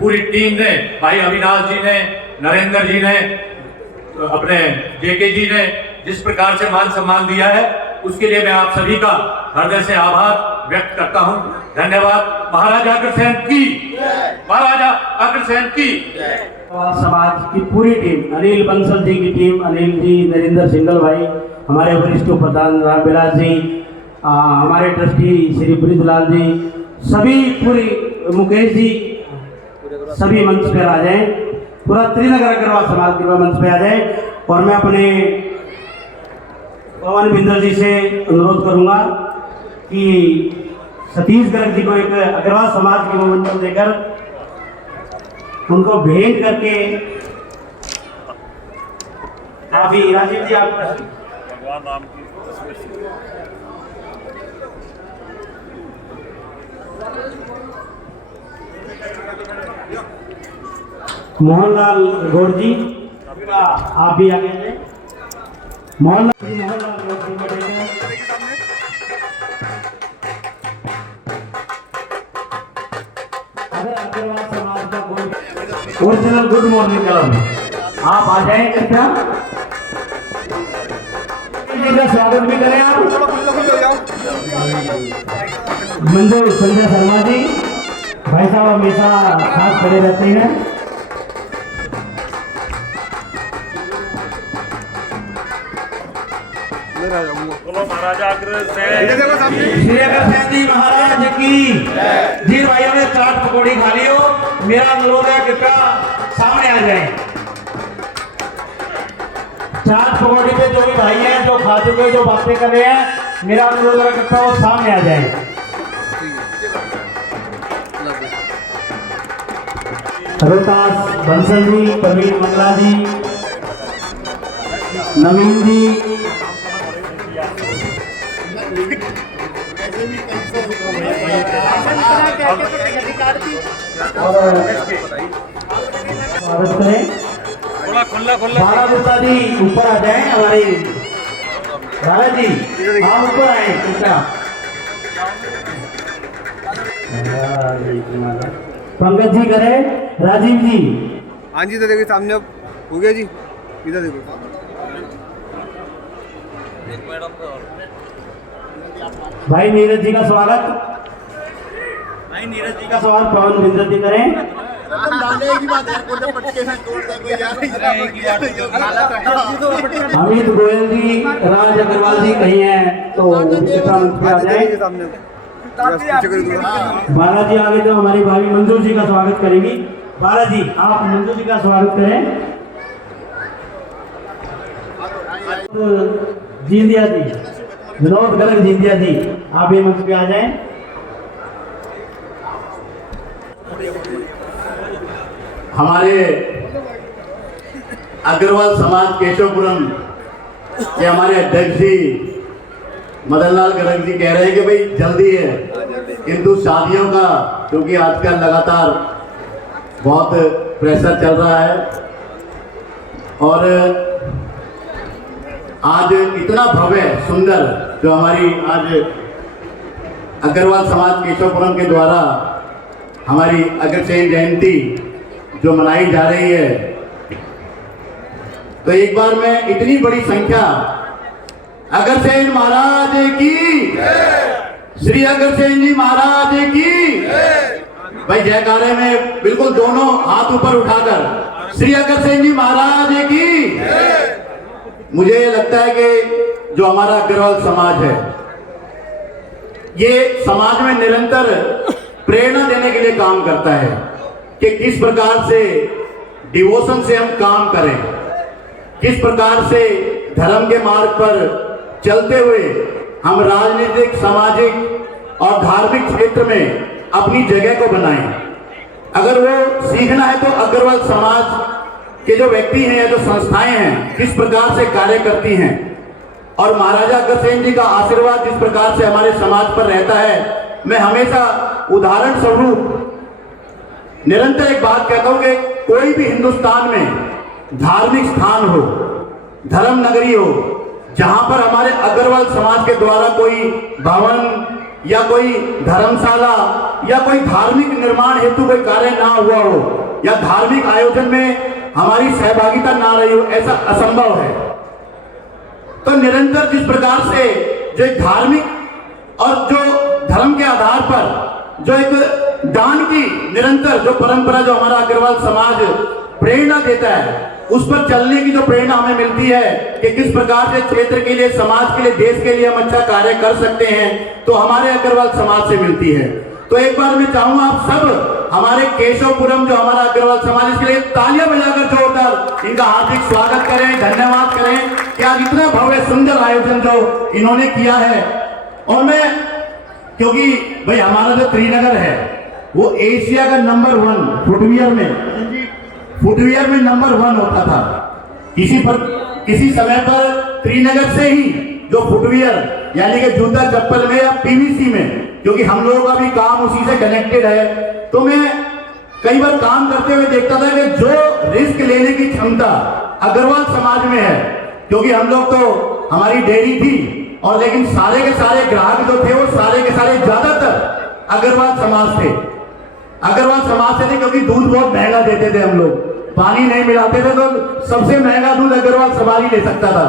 पूरी टीम ने, भाई अविनाश जी ने, नरेंद्र जी ने, अपने जेके जी ने जिस प्रकार से मान सम्मान दिया है, उसके लिए मैं आप सभी का हृदय से आभार व्यक्त करता हूं। धन्यवाद। महाराजा अग्रसेन की, महाराजा अग्रसेन की। समाज की पूरी टीम, अनिल बंसल जी की टीम, अनिल जी, नरेंद्र सिंगल भाई, हमारे वरिष्ठ प्रधान रामविलास जी, हमारे ट्रस्टी श्री प्रीतलाल जी, सभी पूरी, मुकेश जी, सभी मंच पर आ जाएं। पूरा त्रिनगर अग्रवाल समाज के मंच पे आ जाए। और मैं अपने पवन बिंदर जी से अनुरोध करूंगा कि सतीश गर्ग जी को एक अग्रवाल समाज के मंच देकर उनको भेंट करके, अभी राजीव जी आप भगवान राम की मोहनलाल गौड़ जी आप भी आगे हैं। मोहनलाल गौड़ जी बैठेंगे। अगर अग्रवाल समाज का कोई ओरिजिनल गुड मॉर्निंग क्लब आप आ जाएं कृपया। इनका स्वागत भी करें आप। मंजूर संजय शर्मा जी, भाई साहब हमेशा साथ खड़े रहते हैं। महाराजा अग्रसेन श्री अग्रसेन जी महाराज की। जिन भाइयों ने चाट पकौड़ी खा ली हो, मेरा अनुरोध है कृपया सामने आ जाएं। चाट पकौड़ी पे जो भी भाई हैं, जो खा चुके, जो बातें कर रहे हैं, मेरा अनुरोध है कृपया वो सामने आ जाएं। रोहतास बंसल जी, प्रवीण मंगला जी, नवीन जी, स्वागत करें। बाला गुप्ता जी ऊपर आ जाएं। हमारे राजा जी आप ऊपर आए कृपया। पंकज जी करें। राजीव जी, हाँ जी, तो देखिए सामने अब हो गया जी, इधर देखो। भाई नीरज जी का स्वागत। भाई नीरज जी का स्वागत पवन बिंदर जी करें। अमित गोयल जी, राज अग्रवाल जी कहीं हैं तो आ जाए। बालाजी आगे तो हमारी भाभी मंजूर जी का स्वागत करेंगी। बालाजी आप मंजूर जी का स्वागत करें। जिंदिया जी, विनोद गर्ग जिंदिया जी आप भी मंच पे आ जाएं। हमारे अग्रवाल समाज केशवपुरम के हमारे अध्यक्ष जी मदनलाल गर्ग जी कह रहे हैं कि भाई जल्दी है, किंतु शादियों का क्योंकि आजकल लगातार बहुत प्रेशर चल रहा है और आज इतना भव्य सुंदर जो हमारी आज अग्रवाल समाज केशवपुरम के द्वारा हमारी अग्रसेन जयंती जो मनाई जा रही है, तो एक बार में इतनी बड़ी संख्या अग्रसेन महाराज की, श्री अग्रसेन जी महाराज की, भाई जयकारे में बिल्कुल दोनों हाथ ऊपर उठाकर श्री अग्रसेन जी महाराज की। मुझे लगता है कि जो हमारा अग्रवाल समाज है, ये समाज में निरंतर प्रेरणा देने के लिए काम करता है कि किस प्रकार से डिवोशन से हम काम करें, किस प्रकार से धर्म के मार्ग पर चलते हुए हम राजनीतिक, सामाजिक और धार्मिक क्षेत्र में अपनी जगह को बनाएं। अगर वो सीखना है तो अग्रवाल समाज के जो व्यक्ति हैं या जो संस्थाएं हैं किस प्रकार से कार्य करती हैं, और महाराजा अग्रसेन जी का आशीर्वाद जिस प्रकार से हमारे समाज पर रहता है, मैं हमेशा उदाहरण स्वरूप निरंतर एक बात कहता हूं कि कोई भी हिंदुस्तान में धार्मिक स्थान हो, धर्म नगरी हो, जहां पर हमारे अग्रवाल समाज के द्वारा कोई भवन या कोई धर्मशाला या कोई धार्मिक निर्माण हेतु कोई कार्य ना हुआ हो या धार्मिक आयोजन में हमारी सहभागिता ना रही हो, ऐसा असंभव है। तो निरंतर जिस प्रकार से जो एक धार्मिक और जो धर्म के आधार पर जो एक दान की निरंतर जो परंपरा जो हमारा अग्रवाल समाज प्रेरणा देता है, उस पर चलने की जो प्रेरणा हमें मिलती है कि किस प्रकार से क्षेत्र के लिए, समाज के लिए, देश के लिए हम अच्छा कार्य कर सकते हैं, तो हमारे अग्रवाल समाज से मिलती है। तो एक बार मैं चाहूंगा आप सब हमारे केशवपुरम जो हमारा अग्रवाल समाज, इसके लिए तालियां बजाकर जोरदार इनका हार्दिक स्वागत करें, धन्यवाद करें कि आज इतना भव्य सुंदर आयोजन जो इन्होंने किया है। और मैं, क्योंकि भाई हमारा जो त्रिनगर है वो एशिया का नंबर 1 फुटवियर में नंबर 1 होता था। किसी समय पर त्रिनगर से ही जो फुटवियर यानी कि जूता चप्पल में या पीवीसी में, क्योंकि हम लोगों का भी काम उसी से कनेक्टेड है, तो मैं कई बार काम करते हुए देखता था कि जो रिस्क लेने की क्षमता अग्रवाल समाज में है, क्योंकि हम लोग तो हमारी डेयरी थी और लेकिन सारे के सारे ग्राहक जो थे वो सारे के सारे ज्यादातर अग्रवाल समाज थे। अग्रवाल समाज से थे क्योंकि दूध बहुत महंगा देते थे, हम लोग पानी नहीं मिलाते थे, तो सबसे महंगा दूध अग्रवाल समाज ही ले सकता था।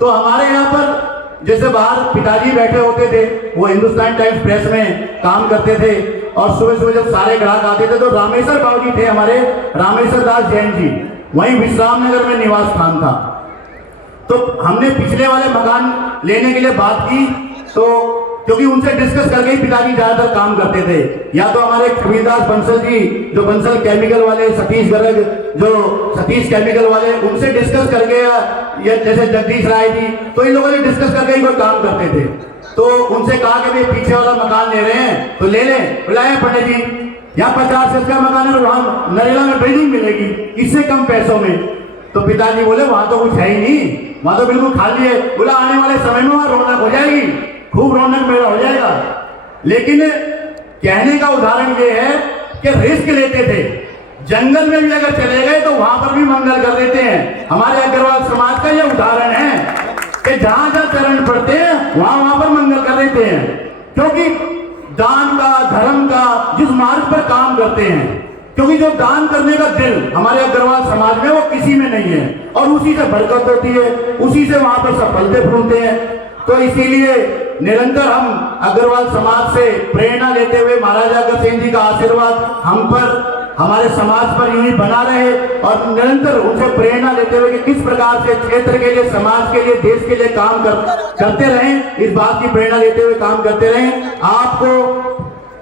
तो हमारे यहाँ पर जैसे बाहर पिताजी बैठे होते थे, वो हिंदुस्तान टाइम्स प्रेस में काम करते थे, और सुबह सुबह जब सारे ग्राहक आते थे तो रामेश्वर बाबू जी थे हमारे, रामेश्वर दास जैन जी, वहीं विश्राम नगर में निवास स्थान था। तो हमने पिछले वाले मकान लेने के लिए बात की, तो क्योंकि उनसे डिस्कस करके ही पिताजी ज्यादातर काम करते थे, या तो हमारे कबीरदास बंसल जी जो बंसल केमिकल वाले, सतीश गर्ग जो सतीश केमिकल वाले, उनसे डिस्कस करके, या जैसे जगदीश राय जी, तो इन लोगों ने डिस्कस करके ही कोई काम करते थे। तो उनसे कहा कि भाई पीछे वाला मकान ले रहे हैं तो ले लें। बुलाए पंडित जी, यहाँ 50 गज का मकान है, वहां नरेला में बिल्डिंग मिलेगी इससे कम पैसों में। तो पिताजी बोले वहां तो कुछ है ही नहीं, वहां तो बिल्कुल खाली है। बोला आने वाले समय में वहां रौनक हो जाएगी, खूब रौनक मेला हो जाएगा। लेकिन कहने का उदाहरण ये है कि रिस्क लेते थे, जंगल में भी अगर चले गए तो वहां पर भी मंगल कर देते हैं। हमारे अग्रवाल समाज का यह उदाहरण है कि जहां जहां चरण पड़ते हैं वहां पर मंगल कर देते हैं, क्योंकि दान का, धर्म का जिस मार्ग पर काम करते हैं, क्योंकि जो दान करने का दिल हमारे अग्रवाल समाज में वो किसी में नहीं है, और उसी से बरकत होती है, उसी से वहां पर सब फलते फूलते हैं। तो इसीलिए निरंतर हम अग्रवाल समाज से प्रेरणा लेते हुए महाराजा अग्रसेन जी का आशीर्वाद हम पर, हमारे समाज पर यूं ही बना रहे, और निरंतर उनसे प्रेरणा लेते हुए कि किस प्रकार से क्षेत्र के लिए, समाज के लिए, देश के लिए काम करते रहें, इस बात की प्रेरणा लेते हुए काम करते रहें। आपको,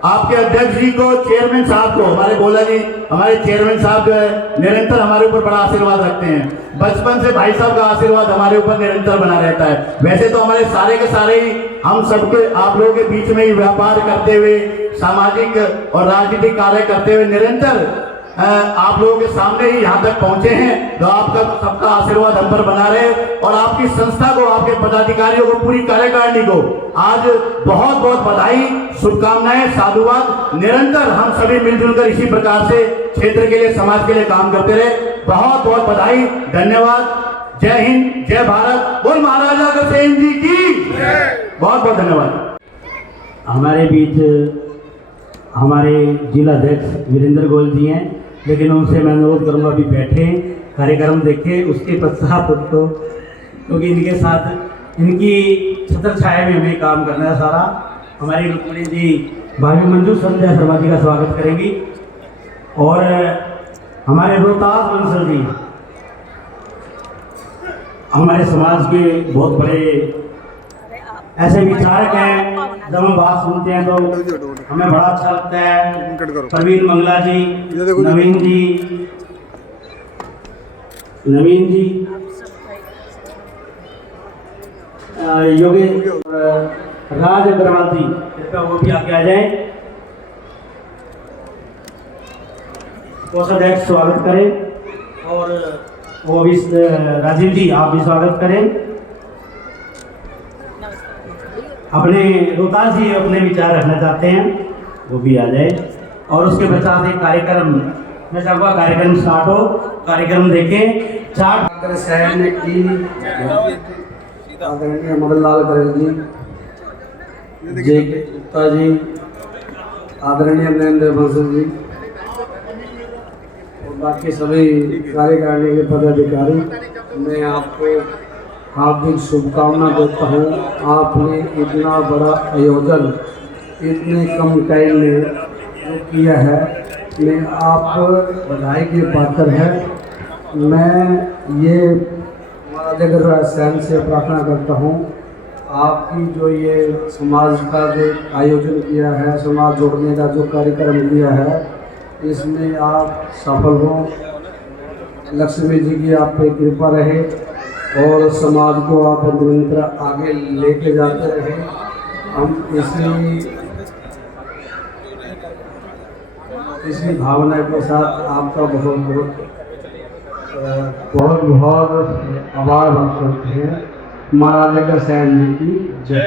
आपके अध्यक्ष जी को, चेयरमैन साहब को, हमारे बोला जी हमारे चेयरमैन साहब जो है निरंतर हमारे ऊपर बड़ा आशीर्वाद रखते हैं। बचपन से भाई साहब का आशीर्वाद हमारे ऊपर निरंतर बना रहता है। वैसे तो हमारे सारे के सारे ही हम सबके, आप लोगों के बीच में ही व्यापार करते हुए, सामाजिक और राजनीतिक कार्य करते हुए निरंतर आप लोगों के सामने ही यहाँ तक पहुंचे हैं। तो आपका सबका आशीर्वाद हम पर बना रहे, और आपकी संस्था को, आपके पदाधिकारियों को, पूरी कार्यकारिणी को आज बहुत बहुत बधाई, शुभकामनाएं, साधुवाद। निरंतर हम सभी मिलजुल कर इसी प्रकार से क्षेत्र के लिए, समाज के लिए काम करते रहे। बहुत बहुत बधाई, धन्यवाद। जय हिंद, जय भारत। बोल महाराजा अग्रसेन जी की। बहुत बहुत धन्यवाद। हमारे बीच हमारे जिला अध्यक्ष वीरेंद्र गोयल जी हैं, लेकिन उनसे मैं अनुरोध करूँगा अभी बैठे कार्यक्रम देखें, उसके पश्चात तो क्योंकि इनके साथ इनकी छत्र छाया में हमें काम करना है सारा। हमारी रुक्मिणी जी भाभी मंजू संध्या शर्मा जी का स्वागत करेंगी और हमारे रोहतास बंसल जी हमारे समाज के बहुत बड़े ऐसे विचारक हैं, जब हम बात सुनते हैं तो हमें बड़ा अच्छा लगता है। प्रवीण मंगला जी, नवीन जी योगेश राज अग्रवाल जी, कृपया वो भी आगे आ जाए। कोषाध्यक्ष स्वागत करें और वो भी राजीव जी आप भी स्वागत करें। अपने रोहतास जी अपने विचार रखना चाहते हैं, वो भी आ जाए। और उसके पश्चात एक कार्यक्रम मैं चाहूँगा कार्यक्रम स्टार्ट हो, कार्यक्रम देखें। चार सहन की आदरणीय मदनलाल गर्ग जी, जे के गुप्ता जी, आदरणीय नरेंद्र बंसल जी और बाकी सभी कार्यकारिणी के पदाधिकारी, मैं आपको हार्दिक शुभकामना देता हूँ। आपने इतना बड़ा आयोजन इतने कम टाइम में जो किया है, मैं आप बधाई के पात्र है। मैं ये महाराजा सैन से प्रार्थना करता हूँ, आपकी जो ये समाज का जो आयोजन किया है, समाज जोड़ने का जो कार्यक्रम किया है, इसमें आप सफल हों। लक्ष्मी जी की आप पे कृपा रहे और समाज को आप निरंतर आगे लेके जाते रहे। हम इसी भावना के साथ आपका बहुत बहुत आभार व्यक्त करते हैं। महाराजा सैन जी की जय।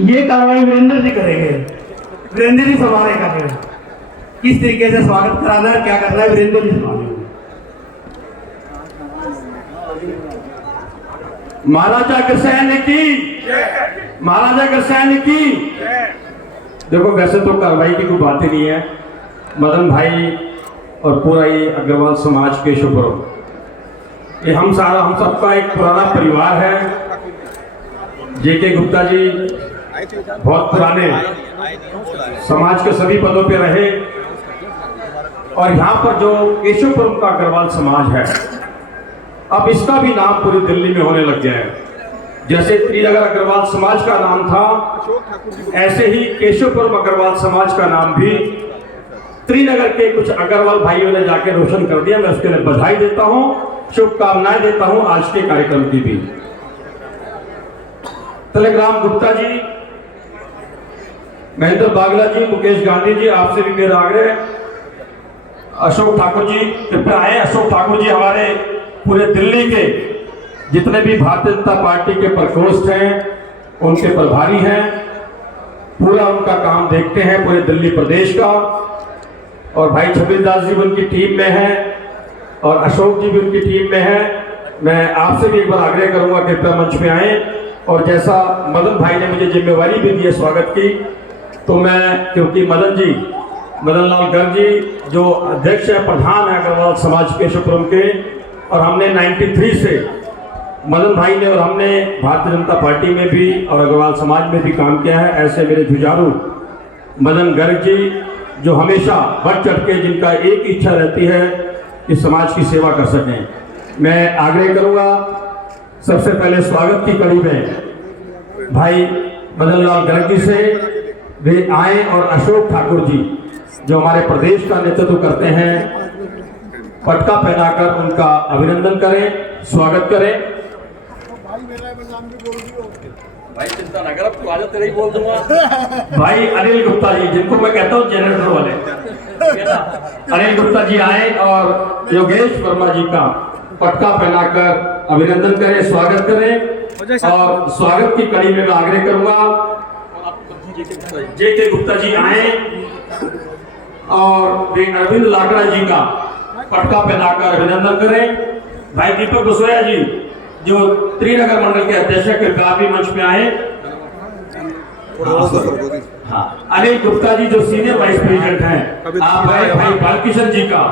ये कार्रवाई वीरेंद्र जी करेंगे। वीरेंद्र जी सवाल कर रहे हैं किस तरीके से स्वागत कराना है, क्या करना है, वीरेंद्र जी सवाल। महाराजा अग्रसेन की, महाराजा अग्रसेन की। देखो वैसे तो कार्रवाई की कोई बात ही नहीं है। मदन भाई और पूरा ये अग्रवाल समाज केशवपुरम, ये हम सबका एक पुराना परिवार है। जेके गुप्ता जी बहुत पुराने समाज के सभी पदों पे रहे और यहाँ पर जो केशवपुरम का अग्रवाल समाज है, अब इसका भी नाम पूरी दिल्ली में होने लग गया है। जैसे त्रिनगर अग्रवाल समाज का नाम था, ऐसे ही केशवपुरम अग्रवाल समाज का नाम भी त्रिनगर के कुछ अग्रवाल भाइयों ने जाके रोशन कर दिया। मैं उसके लिए बधाई देता हूँ, शुभकामनाएं देता हूँ आज के कार्यक्रम की भी। तिलकराम गुप्ता जी, महेंद्र बागला जी, मुकेश गांधी जी, आपसे भी मेरा आग्रह। अशोक ठाकुर जी कृपया आए। अशोक ठाकुर जी हमारे पूरे दिल्ली के जितने भी भारतीय जनता पार्टी के प्रकोष्ठ हैं उनके प्रभारी हैं, पूरा उनका काम देखते हैं पूरे दिल्ली प्रदेश का। और भाई छबीर दास जी भी उनकी टीम में हैं और अशोक जी भी उनकी टीम में हैं। मैं आपसे भी एक बार आग्रह करूंगा कृपया मंच पे आए। और जैसा मदन भाई ने मुझे जिम्मेवारी भी दी है स्वागत की, तो मैं, क्योंकि मदन लाल गर्ग जी जो अध्यक्ष है, प्रधान है अग्रवाल समाज केशवपुरम के, और हमने 93 से मदन भाई ने और हमने भारतीय जनता पार्टी में भी और अग्रवाल समाज में भी काम किया है। ऐसे मेरे जुझारू मदन गर्ग जी जो हमेशा बढ़ चढ़ के, जिनका एक इच्छा रहती है कि समाज की सेवा कर सकें। मैं आग्रह करूंगा सबसे पहले स्वागत की कड़ी में भाई मदन लाल गर्ग जी से वे आए और अशोक ठाकुर जी जो हमारे प्रदेश का नेतृत्व करते हैं, पटका पहनाकर उनका अभिनंदन करें, स्वागत करें। भाई चिंता ना कर, अब तो तेरे ही बोल दूंगा। भाई अनिल गुप्ता जी, जिनको मैं कहता हूँ जनरेटर वाले, अनिल गुप्ता जी आए और योगेश वर्मा जी का पटका पहनाकर अभिनंदन करें, स्वागत करें। और स्वागत की कड़ी में मैं आग्रह करूंगा जेके गुप्ता जी आए और वे अरविंद लाकड़ा जी का पटका पहनाकर अभिनंदन करें। भाई दीपक बसोया जी जो त्रिनगर मंडल के अध्यक्ष है, कृपया भी मंच पे आए। हाँ, अनिल गुप्ता जी जो सीनियर वाइस प्रेसिडेंट हैं, आप भाई बालकिशन जी का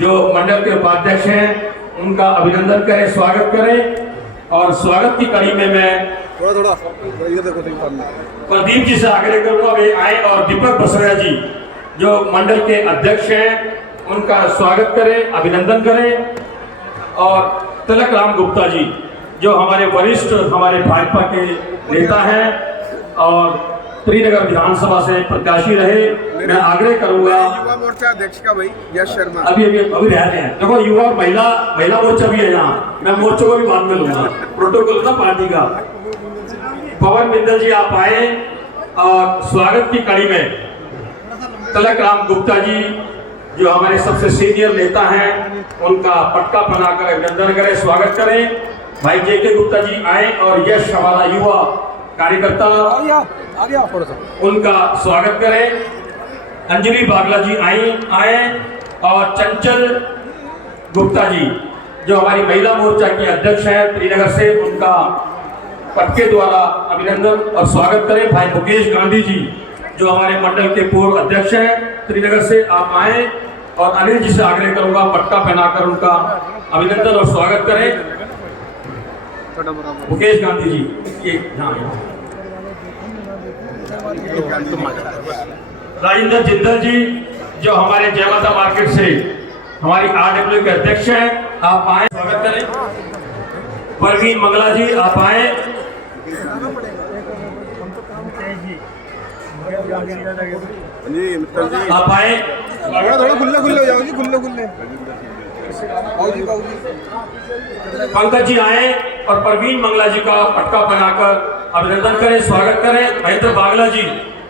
जो मंडल के उपाध्यक्ष हैं, उनका अभिनंदन करें, स्वागत करें। और स्वागत की कड़ी में मैं प्रदीप जी से आग्रह करूंगा वे आए और दीपक बसोया जी जो मंडल के अध्यक्ष हैं, उनका स्वागत करें, अभिनंदन करें। और तिलक राम गुप्ता जी जो हमारे वरिष्ठ, हमारे भाजपा के नेता हैं और त्रिनगर विधानसभा से प्रत्याशी रहे, मैं आग्रह करूंगा युवा मोर्चा अध्यक्ष का भाई यश शर्मा अभी रह रहे हैं। देखो युवा और महिला मोर्चा भी है यहाँ, मैं मोर्चों को भी बाद में लूंगा, प्रोटोकॉल था पार्टी का। पवन बिंदल जी आप आए और स्वागत की कड़ी में तिलक राम गुप्ता जी जो हमारे सबसे सीनियर नेता हैं, उनका पटका बनाकर अभिनंदन करें, स्वागत करें। भाई जेके गुप्ता जी आए और यश हमारा युवा कार्यकर्ता, उनका स्वागत करें। अंजलि बागला जी आए और चंचल गुप्ता जी जो हमारी महिला मोर्चा की अध्यक्ष है त्रिनगर से, उनका पटके द्वारा अभिनंदन और स्वागत करें भाई मुकेश गांधी जी, जो हमारे मंडल के पूर्व अध्यक्ष हैं श्रीनगर से। आप आए और अनिल जी से आग्रह करूंगा पट्टा पहनाकर उनका अभिनंदन और स्वागत करें। मुकेश गांधी जी, ये राजेंद्र जिंदल जी, जो हमारे जय माता मार्केट से हमारी RW के अध्यक्ष हैं, आप आए, स्वागत करें। परवीन मंगला जी, आप आए। आप आए, थोड़ा खुले खुले हो जाओ जी, खुले खुले। पंकज जी आए और परवीन मंगला जी का पटका बनाकर अभिनंदन करें, स्वागत करें। महेंद्र बागला जी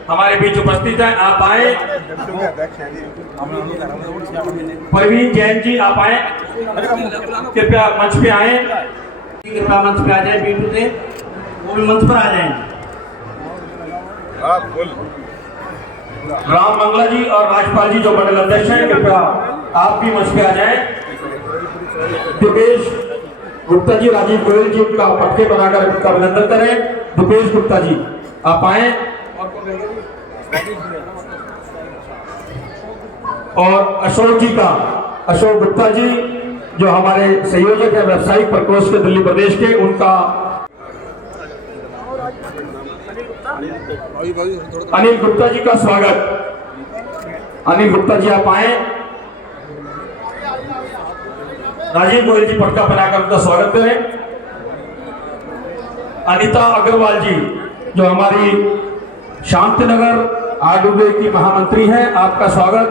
हमारे बीच उपस्थित हैं, आप आए। परवीन जैन जी, आप आए, कृपया मंच पे आए। कृपया मंच पे आ जाए, बीटू से वो भी मंच पर आ जाए। राम मंगला जी और राजपाल जी जो मंडल अध्यक्ष हैं, कृपया आप भी मंच पे आ जाए। दीपेश गुप्ता जी, राजीव गोयल जी का पटके बनाकर उनका अभिनंदन करें। दीपेश गुप्ता जी, आप आए। और अशोक जी का, अशोक गुप्ता जी जो हमारे संयोजक है व्यावसायिक प्रकोष्ठ के दिल्ली प्रदेश के, उनका अनिल गुप्ता जी का स्वागत। अनिल गुप्ता जी, आप आए। राजीव गोयल जी पटका बनाकर उनका स्वागत करें। अनीता अग्रवाल जी जो हमारी शांतिनगर RW की महामंत्री हैं, आपका स्वागत।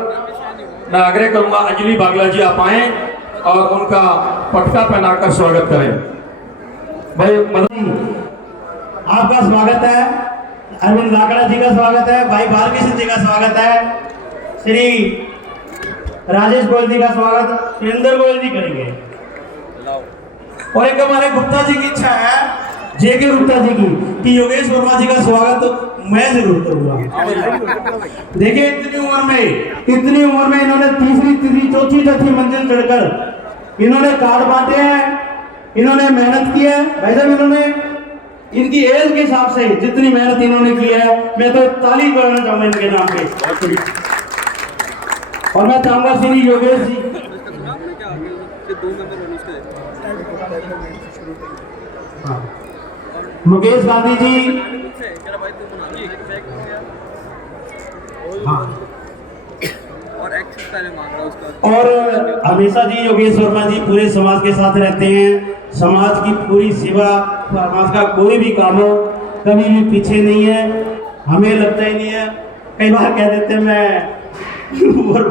मैं आग्रह करूंगा अंजलि बागला जी, आप आए और उनका पटका पहनाकर स्वागत करें। भाई आपका स्वागत है। अरविंद लाकड़ा जी का स्वागत है। भाई बालकृष्ण जी का स्वागत है। श्री राजेश गोयल जी का स्वागत सुरेंद्र गोयल जी करेंगे। और एक हमारे गुप्ता जी की इच्छा है, JK गुप्ता जी की, कि योगेश वर्मा जी का स्वागत मैं जरूर करूंगा। देखिए इतनी उम्र में इन्होंने तीसरी चौथी मंजिल चढ़कर इन्होंने कार्ड बांटे हैं, इन्होंने मेहनत की है। भाई साहब, इन्होंने इनकी एज के हिसाब से जितनी मेहनत इन्होंने की है, मैं तो ताली बजाना चाहूंगा इनके नाम पे। और मैं चाहूंगा श्री योगेश जी, मुकेश गांधी जी, और हमेशा जी योगेश वर्मा जी पूरे समाज के साथ रहते हैं। समाज की पूरी सेवा, समाज का कोई भी काम हो कभी भी पीछे नहीं है। हमें लगता ही नहीं है, कई बार कह देते हैं मैं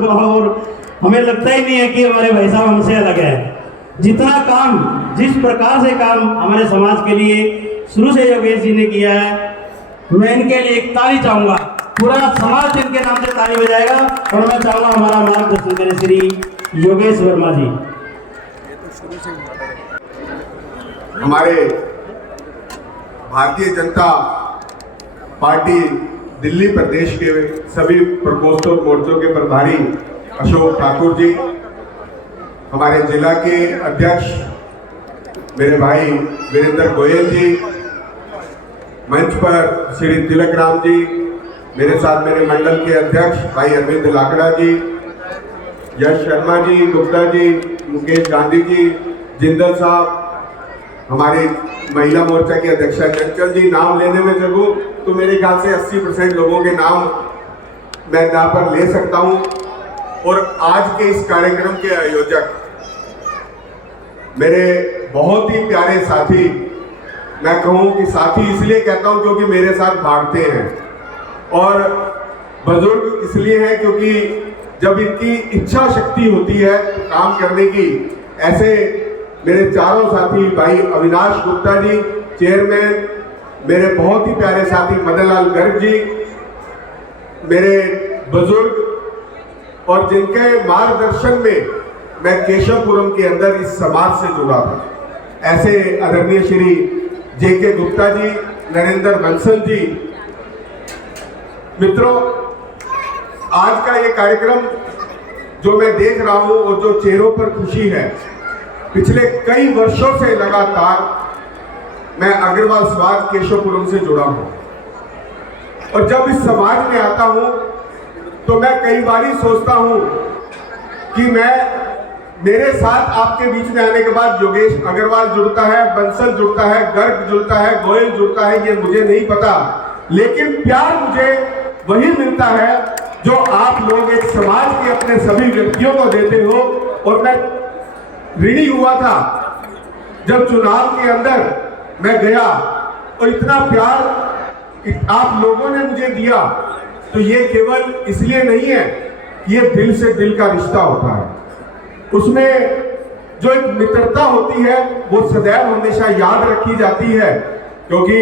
और हमें लगता ही नहीं है कि हमारे भाई साहब हमसे अलग है। जितना काम, जिस प्रकार से काम हमारे समाज के लिए शुरू से योगेश जी ने किया है, मैं इनके लिए एक ताली चाहूंगा। पूरा समाज इनके नाम से ताली बजाएगा और मैं चाहूंगा हमारा मार्गदर्शन करें श्री योगेश वर्मा जी। हमारे भारतीय जनता पार्टी दिल्ली प्रदेश के सभी प्रकोष्ठों मोर्चों के प्रभारी अशोक ठाकुर जी, हमारे जिला के अध्यक्ष मेरे भाई वीरेंद्र गोयल जी, मंच पर श्री तिलक राम जी, मेरे साथ मेरे मंडल के अध्यक्ष भाई अरविंद लाकड़ा जी, यश शर्मा जी, गुप्ता जी, मुकेश गांधी जी, जिंदल साहब, हमारी महिला मोर्चा की अध्यक्षा चंचल जी। नाम लेने में जरूर तो मेरे ख्याल से 80% लोगों के नाम मैं यहाँ पर ले सकता हूँ। और आज के इस कार्यक्रम के आयोजक मेरे बहुत ही प्यारे साथी, मैं कहूँ कि साथी इसलिए कहता हूँ क्योंकि मेरे साथ भागते हैं, और बुजुर्ग इसलिए हैं क्योंकि जब इनकी इच्छा शक्ति होती है काम करने की। ऐसे मेरे चारों साथी भाई अविनाश गुप्ता जी चेयरमैन, मेरे बहुत ही प्यारे साथी मदन लाल गर्ग जी, मेरे बुजुर्ग, और जिनके मार्गदर्शन में मैं केशवपुरम के अंदर इस समाज से जुड़ा था, ऐसे आदरणीय श्री JK गुप्ता जी, नरेंद्र बंसल जी। मित्रों, आज का ये कार्यक्रम जो मैं देख रहा हूं और जो चेहरों पर खुशी है, पिछले कई वर्षों से लगातार मैं अग्रवाल समाज केशवपुरम से जुड़ा हूँ और जब इस समाज में आता हूँ तो मैं कई बार सोचता हूँ कि मेरे साथ आपके बीच में आने के बाद योगेश अग्रवाल जुड़ता है, बंसल जुड़ता है, गर्ग जुड़ता है, गोयल जुड़ता है, ये मुझे नहीं पता, लेकिन प्यार मुझे वही मिलता है जो आप लोग एक समाज के अपने सभी व्यक्तियों को देते हो। और मैं ऋणी हुआ था जब चुनाव के अंदर मैं गया और इतना प्यार आप लोगों ने मुझे दिया, तो ये केवल इसलिए नहीं है, ये दिल से दिल का रिश्ता होता है। उसमें जो एक मित्रता होती है वो सदैव हमेशा याद रखी जाती है, क्योंकि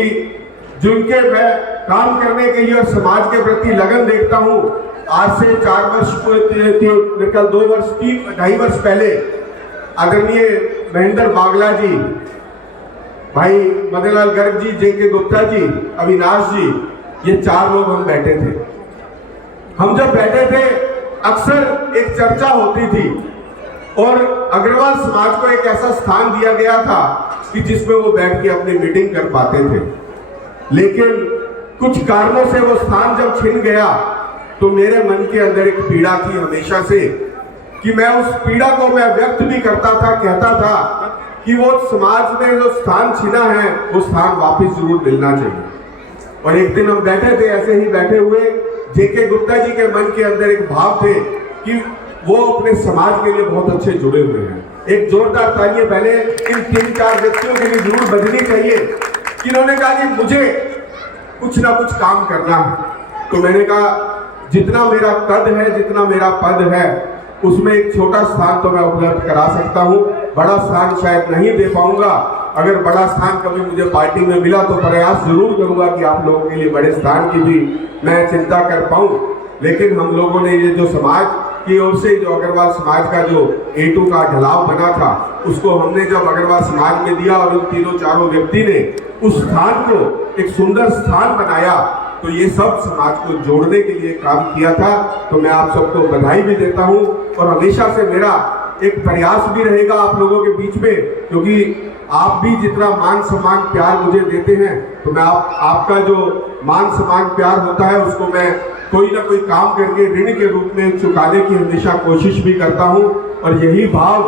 जिनके मैं काम करने के लिए और समाज के प्रति लगन देखता हूँ, आज से 4 वर्ष 2 वर्ष 2.5 वर्ष पहले आदरणीय महेंद्र बागला जी, भाई मदनलाल गर्ग जी, जेके गुप्ता जी, अविनाश जी, ये 4 लोग हम बैठे थे। हम जब बैठे थे अक्सर एक चर्चा होती थी और अग्रवाल समाज को एक ऐसा स्थान दिया गया था कि जिसमें वो बैठ के अपनी मीटिंग कर पाते थे, लेकिन कुछ कारणों से वो स्थान जब छिन गया तो मेरे मन के अंदर एक पीड़ा थी हमेशा से कि मैं उस पीड़ा को मैं व्यक्त भी करता था, कहता था कि वो समाज में जो स्थान छिना है वो स्थान वापस जरूर मिलना चाहिए। और एक दिन हम बैठे थे, ऐसे ही बैठे हुए, जेके गुप्ता जी के मन के अंदर एक भाव थे कि वो अपने समाज के लिए बहुत अच्छे जुड़े हुए हैं। एक जोरदार तालियां पहले इन 3-4 व्यक्तियों के लिए जरूर बजनी चाहिए कि इन्होंने कहा कि मुझे कुछ ना कुछ काम करना है। तो मैंने कहा जितना मेरा कद है, जितना मेरा पद है, उसमें एक छोटा स्थान तो मैं उपलब्ध करा सकता हूँ, बड़ा स्थान शायद नहीं दे पाऊंगा। अगर बड़ा स्थान कभी मुझे पार्टी में मिला तो प्रयास जरूर करूंगा कि आप लोगों के लिए बड़े स्थान की भी मैं चिंता कर पाऊं। लेकिन हम लोगों ने ये जो समाज की ओर से जो अग्रवाल समाज का जो A2 का ढलाव बना था, उसको हमने जब अग्रवाल समाज में दिया और उन 3-4 व्यक्ति ने उस स्थान को एक सुंदर स्थान बनाया, तो ये सब समाज को जोड़ने के लिए काम किया था। तो मैं आप सबको बधाई भी देता हूँ और हमेशा से मेरा एक प्रयास भी रहेगा आप लोगों के बीच में, क्योंकि आप भी जितना मान सम्मान प्यार मुझे देते हैं, तो मैं आपका जो मान सम्मान प्यार होता है उसको मैं कोई ना कोई काम करके ऋण के रूप में चुकाने की हमेशा कोशिश भी करता हूं। और यही भाव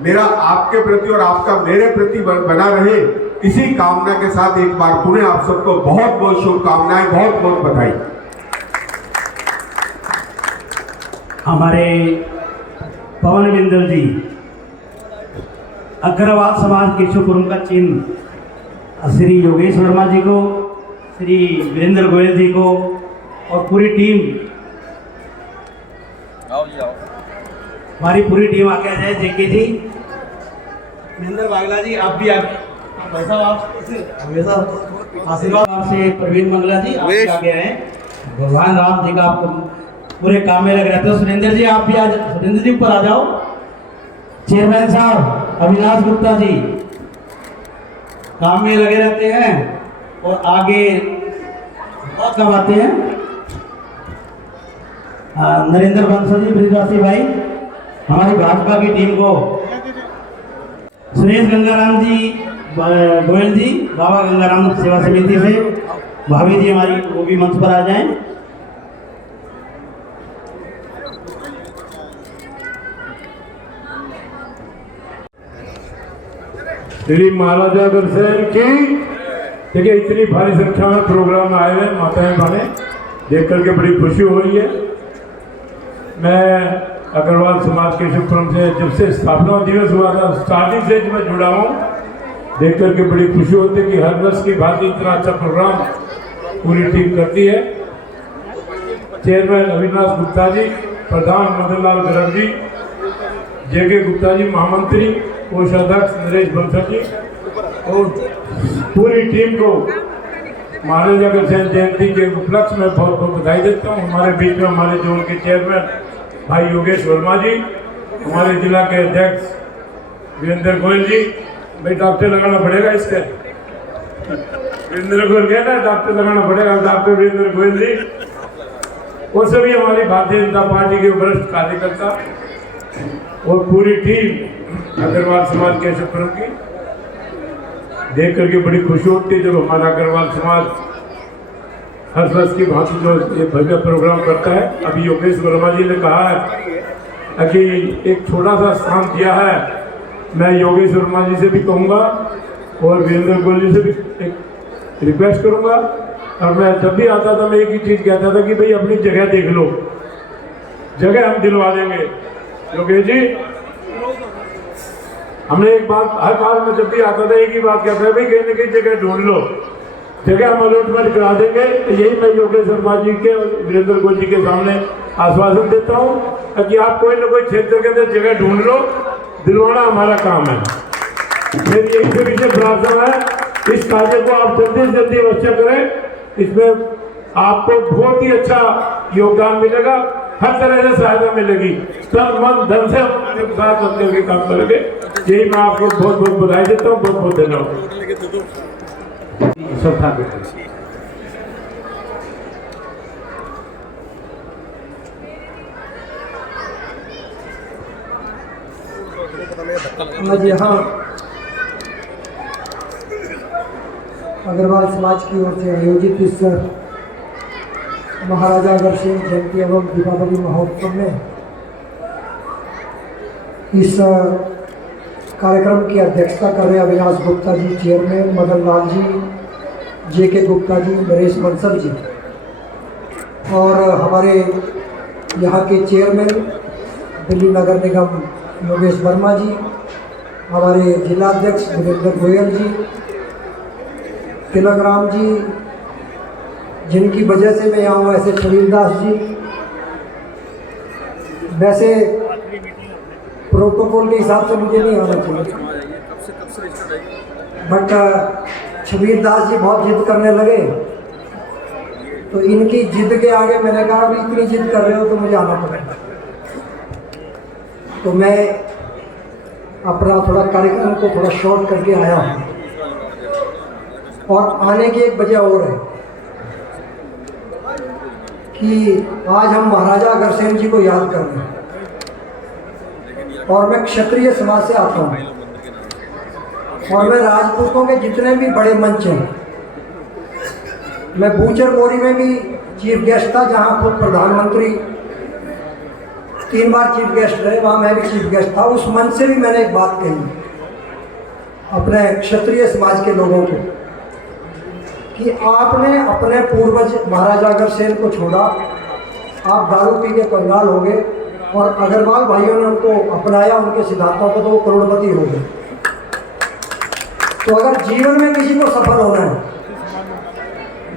मेरा आपके प्रति और आपका मेरे प्रति बना रहे, इसी कामना के साथ एक बार पुनः आप सबको बहुत बहुत शुभकामनाएं, बहुत बहुत बधाई। हमारे पवन बिंदल जी, अग्रवाल समाज केशवपुरम का चिन्ह श्री योगेश वर्मा जी को, श्री वीरेंद्र गोयल जी को और पूरी टीम, हमारी पूरी टीम आके आ जाए। जेके जी, महेंद्र बागला जी, आप भी भाई आप हमेशा आशीर्वाद से, प्रवीण मंगला जी आप भी आगे आए। भगवान राम जी का आपको पूरे काम में लग रहते हो। सुरेंद्र जी आप भी आज, सुरेंद्र जी ऊपर आ जाओ। चेयरमैन साहब अविनाश गुप्ता जी काम में लगे रहते हैं और आगे बहुत कमाते हैं। नरेंद्र बंसल जी, ब्रिजवासी भाई, हमारी भाजपा की टीम को, सुरेश गंगाराम जी, गोयल जी, बाबा गंगाराम सेवा समिति से, भाभी जी हमारी, वो भी मंच पर आ जाएं। श्री महाराजा अग्रसेन की। देखिए इतनी भारी संख्या में प्रोग्राम आए हुए माताएं बहने देख करके बड़ी खुशी हो रही है। मैं अग्रवाल समाज केशवपुरम से जब से स्थापना दिवस हुआ था, स्टार्टिंग से मैं जुड़ा हूँ, देख करके बड़ी खुशी होती है कि हर वर्ष की भांति इतना अच्छा प्रोग्राम पूरी टीम करती है। चेयरमैन अविनाश गुप्ता जी, प्रधान मदनलाल गर्ग जी, जेके गुप्ता जी, महामंत्री कोषाध्यक्ष नरेश बंसल जी और पूरी टीम को महाराजा अग्रसेन जयंती के उपलक्ष्य में बहुत बहुत बधाई देता हूँ। हमारे बीच में हमारे जोन के चेयरमैन भाई योगेश वर्मा जी, हमारे जिला के अध्यक्ष वीरेंद्र गोयल जी, भाई डॉक्टर लगाना पड़ेगा इसके, वीरेंद्र गोयल कहना डॉक्टर लगाना पड़ेगा, डॉक्टर वीरेंद्र गोयल जी और सभी हमारी भारतीय जनता पार्टी के वरिष्ठ कार्यकर्ता और पूरी टीम अग्रवाल समाज केशवपुरम की देख करके बड़ी खुशी होती है जब हमारा अग्रवाल समाज हर वर्ष की भांति जो ये भव्य प्रोग्राम करता है। अभी योगेश वर्मा जी ने कहा है कि एक छोटा सा स्थान दिया है, मैं योगेश वर्मा जी से भी कहूँगा और वीरेंद्र गोयल जी से भी एक रिक्वेस्ट करूँगा। और मैं जब भी आता था मैं एक ही चीज़ कहता था कि भाई अपनी जगह देख लो, जगह हम दिलवा देंगे। योगेश जी हमने एक बात हर बार में जब भी आता था एक ही बात कहता है, भाई कहीं ना कहीं जगह ढूंढ लो, जगह हम अलॉटमेंट करा देंगे। तो यही मैं योगेश शर्मा जी के और वीरेंद्र गोयल जी के सामने आश्वासन देता हूँ कि आप कोई ना कोई क्षेत्र के अंदर जगह ढूंढ लो, दिलवाना हमारा काम है। मेरी यही से पीछे प्रार्थना है, इस कार्य को आप जल्दी से जल्दी अवश्य करें। इसमें आपको बहुत ही अच्छा योगदान मिलेगा, हर तरह से सहायता मिलेगी, तन मन धन से अपने साथ मिलकर के काम करेंगे। यही मैं आपको बहुत बहुत बधाई देता हूँ, बहुत बहुत धन्यवाद। आज यहाँ अग्रवाल समाज की ओर से आयोजित इस महाराजा अग्रसेन जयंती एवं दीपावली महोत्सव में इस कार्यक्रम की अध्यक्षता कर रहे अविनाश गुप्ता जी चेयरमैन, मदन लाल जी, JK गुप्ता जी, नरेश बंसल जी और हमारे यहाँ के चेयरमैन दिल्ली नगर निगम योगेश वर्मा जी, हमारे जिला अध्यक्ष वीरेंद्र गोयल जी, तिलक राम जी, जिनकी वजह से मैं यहाँ हूँ, ऐसे छबील दास जी। वैसे प्रोटोकॉल के हिसाब से मुझे नहीं आना चाहिए, बट छबील दास जी बहुत जिद करने लगे, तो इनकी जिद के आगे मैंने कहा अभी इतनी जिद कर रहे हो तो मुझे आना पड़ेगा। तो मैं अपना थोड़ा कार्यक्रम को थोड़ा शॉर्ट करके आया हूँ और आने की एक वजह और है कि आज हम महाराजा अग्रसेन जी को याद कर रहे हैं और मैं क्षत्रिय समाज से आता हूँ और मैं राजपूतों के जितने भी बड़े मंच हैं, मैं बूचर मोरी में भी चीफ गेस्ट था, जहाँ खुद प्रधानमंत्री 3 बार चीफ गेस्ट रहे, वहाँ मैं भी चीफ गेस्ट था। उस मंच से भी मैंने एक बात कही अपने क्षत्रिय समाज के लोगों को कि आपने अपने पूर्वज महाराजा अग्रसेन को छोड़ा, आप दारू पी के कंगाल हो गए और अग्रवाल भाइयों ने उनको अपनाया, उनके सिद्धांतों को, तो वो करोड़पति हो गए। तो अगर जीवन में किसी को सफल होना है,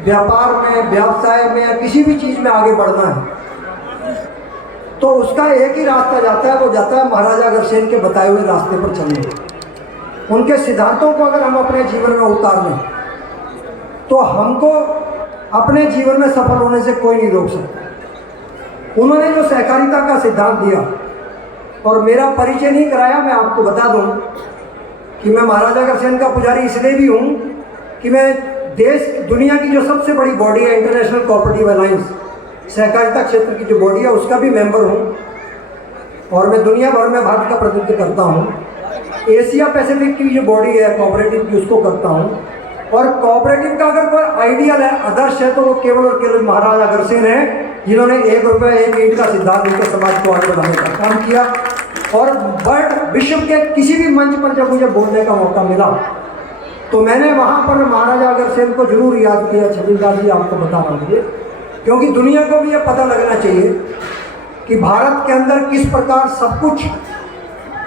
व्यापार में, व्यवसाय में या किसी भी चीज़ में आगे बढ़ना है, तो उसका एक ही रास्ता जाता है, वो जाता है महाराजा अग्रसेन के बताए हुए रास्ते पर चलने। उनके सिद्धांतों को अगर हम अपने जीवन में उतार लें तो हमको अपने जीवन में सफल होने से कोई नहीं रोक सकता। उन्होंने जो सहकारिता का सिद्धांत दिया, और मेरा परिचय नहीं कराया, मैं आपको बता दूं कि मैं महाराजा अग्रसेन का पुजारी इसलिए भी हूं कि मैं दुनिया की जो सबसे बड़ी बॉडी है इंटरनेशनल कोऑपरेटिव अलायंस, सहकारिता क्षेत्र की जो बॉडी है, उसका भी मेंबर हूं और मैं दुनिया भर में भारत का प्रतिनिधित्व करता हूं। एशिया पैसिफिक की जो बॉडी है कोऑपरेटिव की, उसको करता हूं। और कोऑपरेटिव का अगर कोई आइडियल है, आदर्श है, तो वो केवल और केवल महाराजा अग्रसेन है, जिन्होंने 1 रुपये 1 ईंट का सिद्धांत लेकर समाज को आगे बढ़ाने का काम किया। और वर्ल्ड विश्व के किसी भी मंच पर जब मुझे बोलने का मौका मिला तो मैंने वहाँ पर महाराजा अग्रसेन को जरूर याद किया। छबील दास जी आपको बता रहा हूँ, क्योंकि दुनिया को भी ये पता लगना चाहिए कि भारत के अंदर किस प्रकार सब कुछ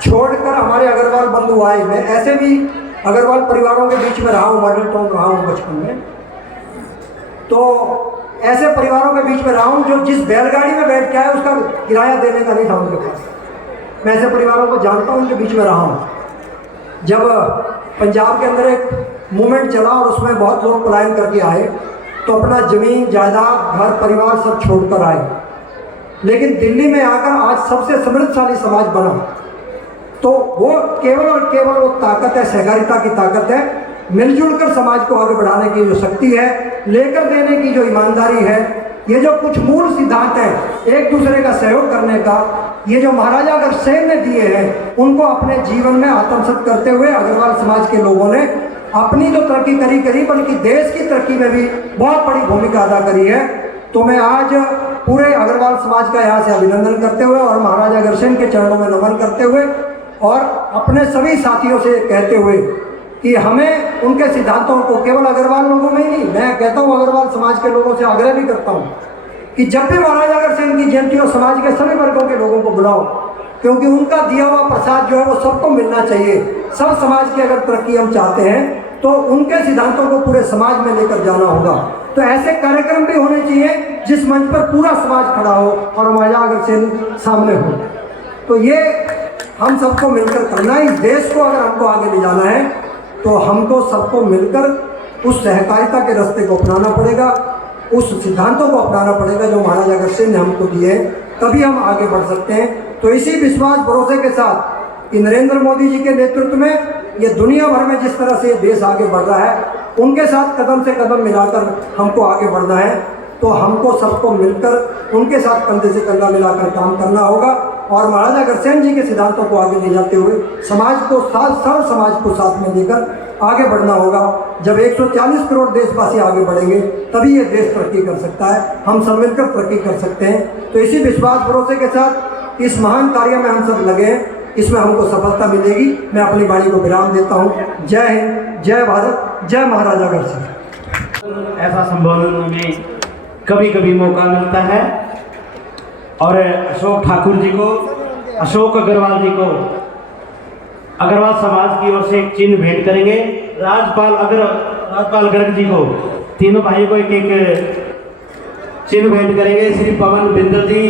छोड़कर हमारे अग्रवाल बंधु आए। मैं ऐसे भी अग्रवाल परिवारों के बीच में रहा हूँ, मॉडल टाउन रहा हूँ बचपन में, तो ऐसे परिवारों के बीच में रहा हूँ जो जिस बैलगाड़ी में बैठ के आए उसका किराया देने का नहीं था उनके पास। मैं ऐसे परिवारों को जानता हूँ, उनके बीच में रहा हूँ। जब पंजाब के अंदर एक मूवमेंट चला और उसमें बहुत लोग पलायन करके आए, तो अपना जमीन जायदाद घर परिवार सब छोड़कर आए, लेकिन दिल्ली में आकर आज सबसे समृद्धशाली समाज बना। तो वो केवल और केवल वो ताकत है, सहकारिता की ताकत है, मिलजुल कर समाज को आगे बढ़ाने की जो शक्ति है, लेकर देने की जो ईमानदारी है, ये जो कुछ मूल सिद्धांत हैं एक दूसरे का सहयोग करने का, ये जो महाराजा अग्रसेन ने दिए हैं, उनको अपने जीवन में आत्मसात करते हुए अग्रवाल समाज के लोगों ने अपनी तो तरक्की करी बल्कि देश की तरक्की में भी बहुत बड़ी भूमिका अदा करी है। तो मैं आज पूरे अग्रवाल समाज का यहाँ से अभिनंदन करते हुए और महाराजा अग्रसेन के चरणों में नमन करते हुए और अपने सभी साथियों से कहते हुए कि हमें उनके सिद्धांतों को केवल अग्रवाल लोगों में ही नहीं, मैं कहता हूँ अग्रवाल समाज के लोगों से आग्रह भी करता हूँ कि जब भी महाराजा अग्रसेन की जयंती हो समाज के सभी वर्गों के लोगों को बुलाओ, क्योंकि उनका दिया हुआ प्रसाद जो है वो सबको मिलना चाहिए। सब समाज की अगर तरक्की हम चाहते हैं तो उनके सिद्धांतों को पूरे समाज में लेकर जाना होगा। तो ऐसे कार्यक्रम भी होने चाहिए जिस मंच पर पूरा समाज खड़ा हो और महाराजा अग्रसेन सामने हो। तो ये हम सबको मिलकर करना है। इस देश को अगर हमको आगे ले जाना है तो हमको सबको मिलकर उस सहकारिता के रास्ते को अपनाना पड़ेगा, उस सिद्धांतों को अपनाना पड़ेगा जो महाराजा अग्रसेन ने हमको दिए, तभी हम आगे बढ़ सकते हैं। तो इसी विश्वास भरोसे के साथ कि नरेंद्र मोदी जी के नेतृत्व में ये दुनिया भर में जिस तरह से देश आगे बढ़ रहा है, उनके साथ कदम से कदम मिलाकर हमको आगे बढ़ना है। तो हमको सबको मिलकर उनके साथ कंधे से कंधा मिलाकर काम करना होगा और महाराजा अग्रसेन जी के सिद्धांतों को आगे ले जाते हुए समाज को सर्व समाज को साथ में लेकर आगे बढ़ना होगा। जब 140 करोड़ देशवासी आगे बढ़ेंगे तभी ये देश तरक्की कर सकता है, हम सब मिलकर तरक्की कर सकते हैं। तो इसी विश्वास भरोसे के साथ इस महान कार्य में हम सब लगे हैं, इसमें हमको सफलता मिलेगी। मैं अपनी वाणी को विराम देता हूँ। जय हिंद, जय भारत, जय महाराजा अग्रसेन। ऐसा संबोधन में कभी कभी मौका मिलता है और अशोक ठाकुर जी को, अशोक अग्रवाल जी को अग्रवाल समाज की ओर से एक चिन्ह भेंट करेंगे। राजपाल गर्ग जी को, तीनों भाइयों को एक एक चिन्ह भेंट करेंगे। श्री पवन बिंदल जी,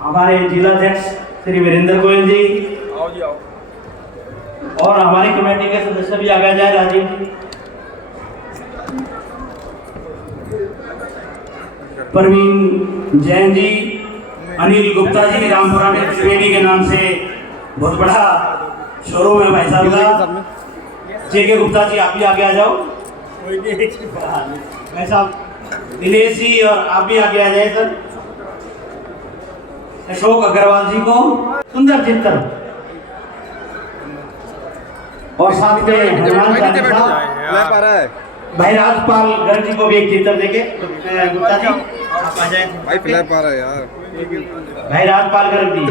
हमारे जिलाध्यक्ष श्री वीरेंद्र गोयल जी, और हमारी कमेटी के सदस्य भी आगे जाए, राजीव जी, प्रवीण जैन जी, अनिल गुप्ता जी, रामपुरा में त्रिवेणी के नाम से बहुत बड़ा शोरूम है भाई साहब का। जेके गुप्ता जी आप भी आगे आ जाओ। भाई साहब दिनेश जी और आप भी आगे आ जाए सर। अशोक अग्रवाल जी को सुंदर चित्र और साथ में भाई राजपाल गर्ग जी को भी एक चित्र देके गुप्ता जी आप आ जाए। भाई फिलहाल पा रहा है यार, भाई राजपाल गर्ग जी,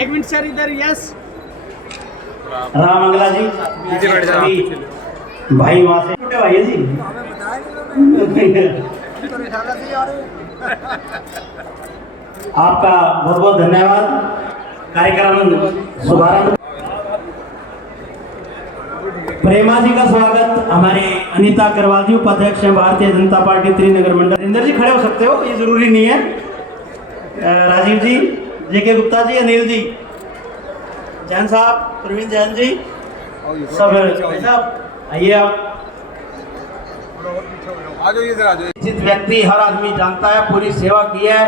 एक मिनट सर इधर। यस राम मंगला जी, नीचे बैठ जाओ भाई वहां से छोटे भाई जी। आपका बहुत बहुत धन्यवाद। कार्यक्रम शुभारंभ प्रेमा जी का स्वागत हमारे अनीता अग्रवाल जी, उपाध्यक्ष हैं भारतीय जनता पार्टी त्रिनगर मंडल। इंदर जी खड़े हो सकते हो, ये जरूरी नहीं है। राजीव जी, जेके गुप्ता जी, अनिल जी, जैन साहब, प्रवीण जैन जी, सब आइए आप। निश्चित व्यक्ति हर आदमी जानता है, पूरी सेवा की है,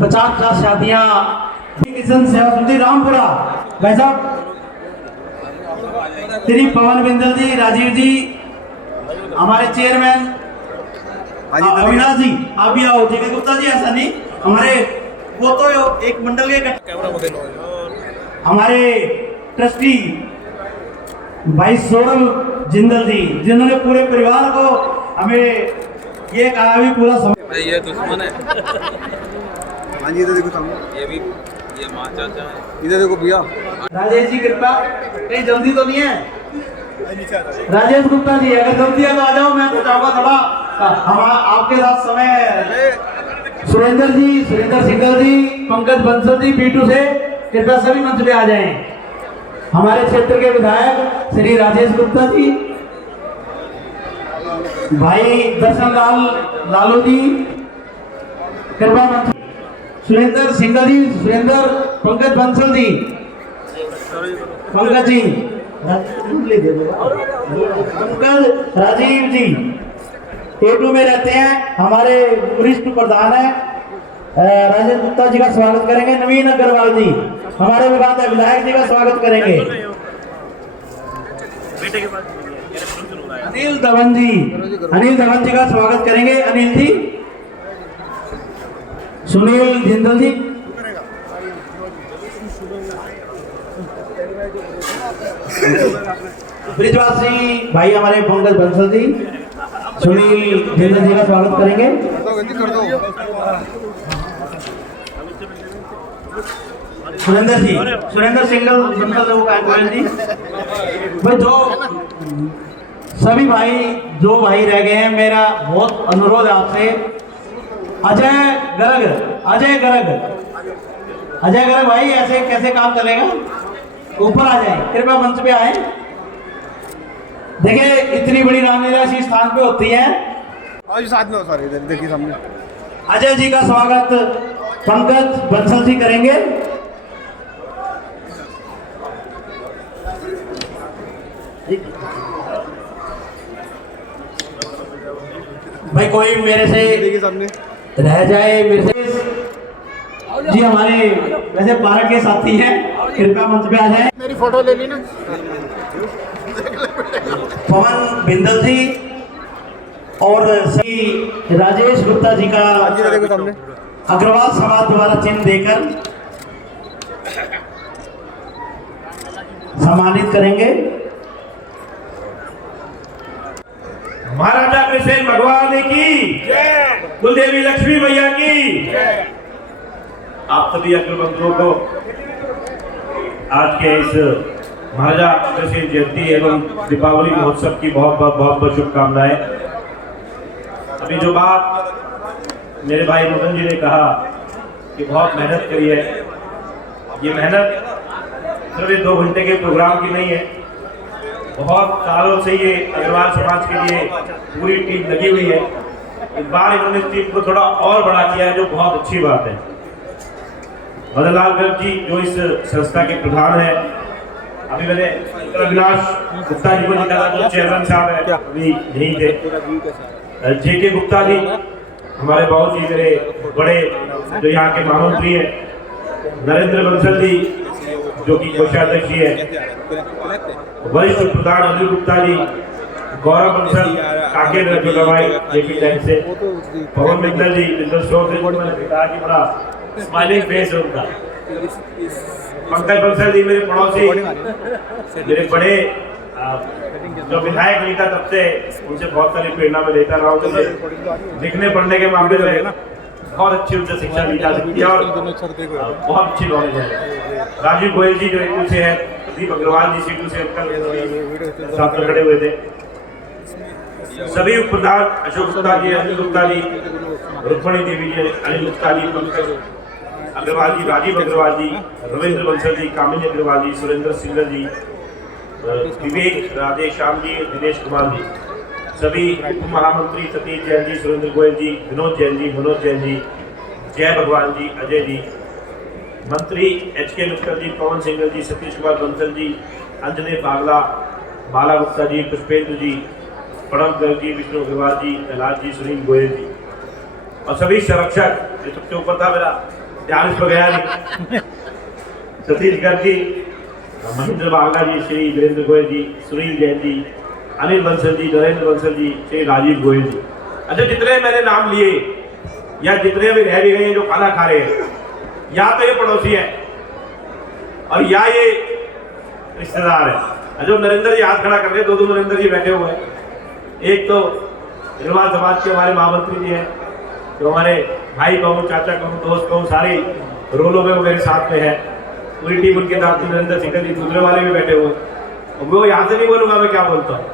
50 शादियां, किशन सेवा समिति रामपुरा, भाई साहब श्री पवन बिंदल जी, राजीव जी, हमारे चेयरमैन अविनाश जी, आप भी आओ। जेके गुप्ता जी, ऐसा नहीं, हमारे वो तो एक मंडल के हमारे ट्रस्टी भाई सौरभ जिंदल जी, जिन्होंने पूरे परिवार को हमें ये कहा भी पूरा समय। ये दुश्मन है। हाँ जी, इधर देखो सामने, ये भी ये माँ चाचा है, इधर देखो भैया। राजेश जी कृपा, कहीं जल्दी तो नहीं है? राजेश गुप्ता जी अगर जल्दी है तो आ जाओ, मैं तो चाहूँगा थोड़ा हम आपके साथ समय। सुरेंद्र जी, सुरेंद्र सिंगल जी, पंकज बंसल जी, पीटू से कृपया सभी मंच पे आ जाएं। हमारे क्षेत्र के विधायक श्री राजेश गुप्ता जी, भाई दर्शन लालू जी, कृपया मंच। सुरेंद्र सिंगल जी, सुरेंद्र, पंकज बंसल जी, पंकज जी, पंकज, राजीव जी A2 में रहते हैं, हमारे वरिष्ठ प्रधान है राजेश गुप्ता जी का स्वागत करेंगे। नवीन अग्रवाल जी हमारे विधायक जी का स्वागत करेंगे। अनिल धवन जी का स्वागत करेंगे। अनिल जी, सुनील जिंदल जी, ब्रिजवासी भाई हमारे पंकज बंसल जी सुनील जिंदल जी का स्वागत करेंगे। सुरेंद्र सिंगल बंसल जी भाई, जो सभी भाई जो भाई रह गए हैं, मेरा बहुत अनुरोध है आपसे। अजय गर्ग भाई, ऐसे कैसे काम चलेगा? ऊपर आ जाए, कृपया मंच पे आए। देखिए इतनी बड़ी रामलीला इसी स्थान पे होती है। आज साथ में हो सारे, इधर देखिए सामने। अजय जी का स्वागत पंकज बंसल जी करेंगे। भाई कोई मेरे से देखिए सामने रह जाए, मेरे से जी हमारे वैसे पार्क के साथी हैं, कृपया मंच पे आ जाए। मेरी फोटो ले ली ना। पवन बिंदल जी और श्री राजेश गुप्ता जी का अग्रवाल समाज द्वारा चिन्ह देकर सम्मानित करेंगे। महाराजा अग्रसेन भगवान की कुलदेवी लक्ष्मी मैया की। आप सभी अग्रबंधुओं को आज के इस महाराजा अग्रसेन जयंती एवं दीपावली महोत्सव की बहुत बहुत शुभकामनाएं। अभी जो बात मेरे भाई मदन जी ने कहा कि बहुत मेहनत करी है, ये मेहनत सिर्फ 2 घंटे के प्रोग्राम की नहीं है, बहुत सालों से ये अग्रवाल समाज के लिए पूरी टीम लगी हुई है। इस बार इन्होंने टीम को थोड़ा और बड़ा किया है, जो बहुत अच्छी बात है। मदन लाल गर्ग जी जो इस संस्था के प्रधान है, अभी मैंने अविनाश गुप्ता जी को निकाला, जो चेयरमैन साहब है, अभी नहीं थे। जेके गुप्ता जी हमारे बहुत ही मेरे बड़े जो यहाँ के महामंत्री हैं, नरेंद्र बंसल जी जो कि कोषाध्यक्ष जी है, वरिष्ठ प्रधान अनिल गुप्ता जी, गौरव बंसल काकेर भाई जेपी टैंक से, पवन बिंदल जी बिंदल शो से, पिताजी बड़ा स्माइलिंग फेस है उनका, पंकज बंसल जी मेरे पड़ोसी, मेरे बड़े जो विधायक नहीं था तब से उनसे बहुत सारी प्रेरणा में लेता रहा हूँ। लिखने पढ़ने के मामले में बहुत अच्छी उनसे शिक्षा दी जा सकती है और बहुत अच्छी नॉलेज है। राजीव गोयल जी जो एक से है, प्रदीप अग्रवाल जी सीटू से साथ में खड़े हुए थे। सभी उप प्रधान अशोक गुप्ता जी, अनिल गुप्ता जी, रुक्मणी देवी जी, अनिल गुप्ता जी, पंकज अग्रवाल जी, राजीव अग्रवाल जी, रविंद्र बंसल जी, कामिनी अग्रवाल जी, सुरेंद्र सिंगल जी, विवेक राधे श्याम जी, दिनेश कुमार जी, सभी उप महामंत्री सतीश जैन जी, सुरेंद्र गोयल जी, विनोद जैन जी, मनोज जैन जी, जय भगवान जी, अजय जी, मंत्री HK मित्तल जी, पवन सिंगल जी, सतीश कुमार बंसल जी, अंजने बागला, बाला गुप्ता जी, पुष्पेंद्र जी, प्रणव गर्ग जी, विष्णु अग्रवाल जी, कैलाश जी, सुनील गोयल जी और सभी संरक्षक। सबसे ऊपर था मेरा ध्यान इस पर गया नहीं, सतीश गर्ग जी, महेंद्र बागला जी, श्री वीरेंद्र गोयल जी, सुनील जैन जी, अनिल बंसल जी, नरेंद्र बंसल जी, श्री राजीव गोयल जी। अच्छा, जितने मैंने नाम लिए या जितने भी रह भी गए जो खाना खा रहे हैं, या तो ये पड़ोसी है और या ये रिश्तेदार है। जो नरेंद्र जी हाथ खड़ा कर रहे हैं, 2 नरेंद्र जी बैठे हुए हैं। एक तो अग्रवाल समाज के हमारे महामंत्री जी हैं, जो हमारे भाई कहूँ, चाचा कहूँ, दोस्त कहूँ, सारे रोलों में वो मेरे साथ में है। पूरी टीम उनके साथ में, नरेंद्र सिंह जी, दूसरे वाले भी बैठे हुए। और वो यहाँ से नहीं बोलूंगा मैं क्या बोलता हूँ,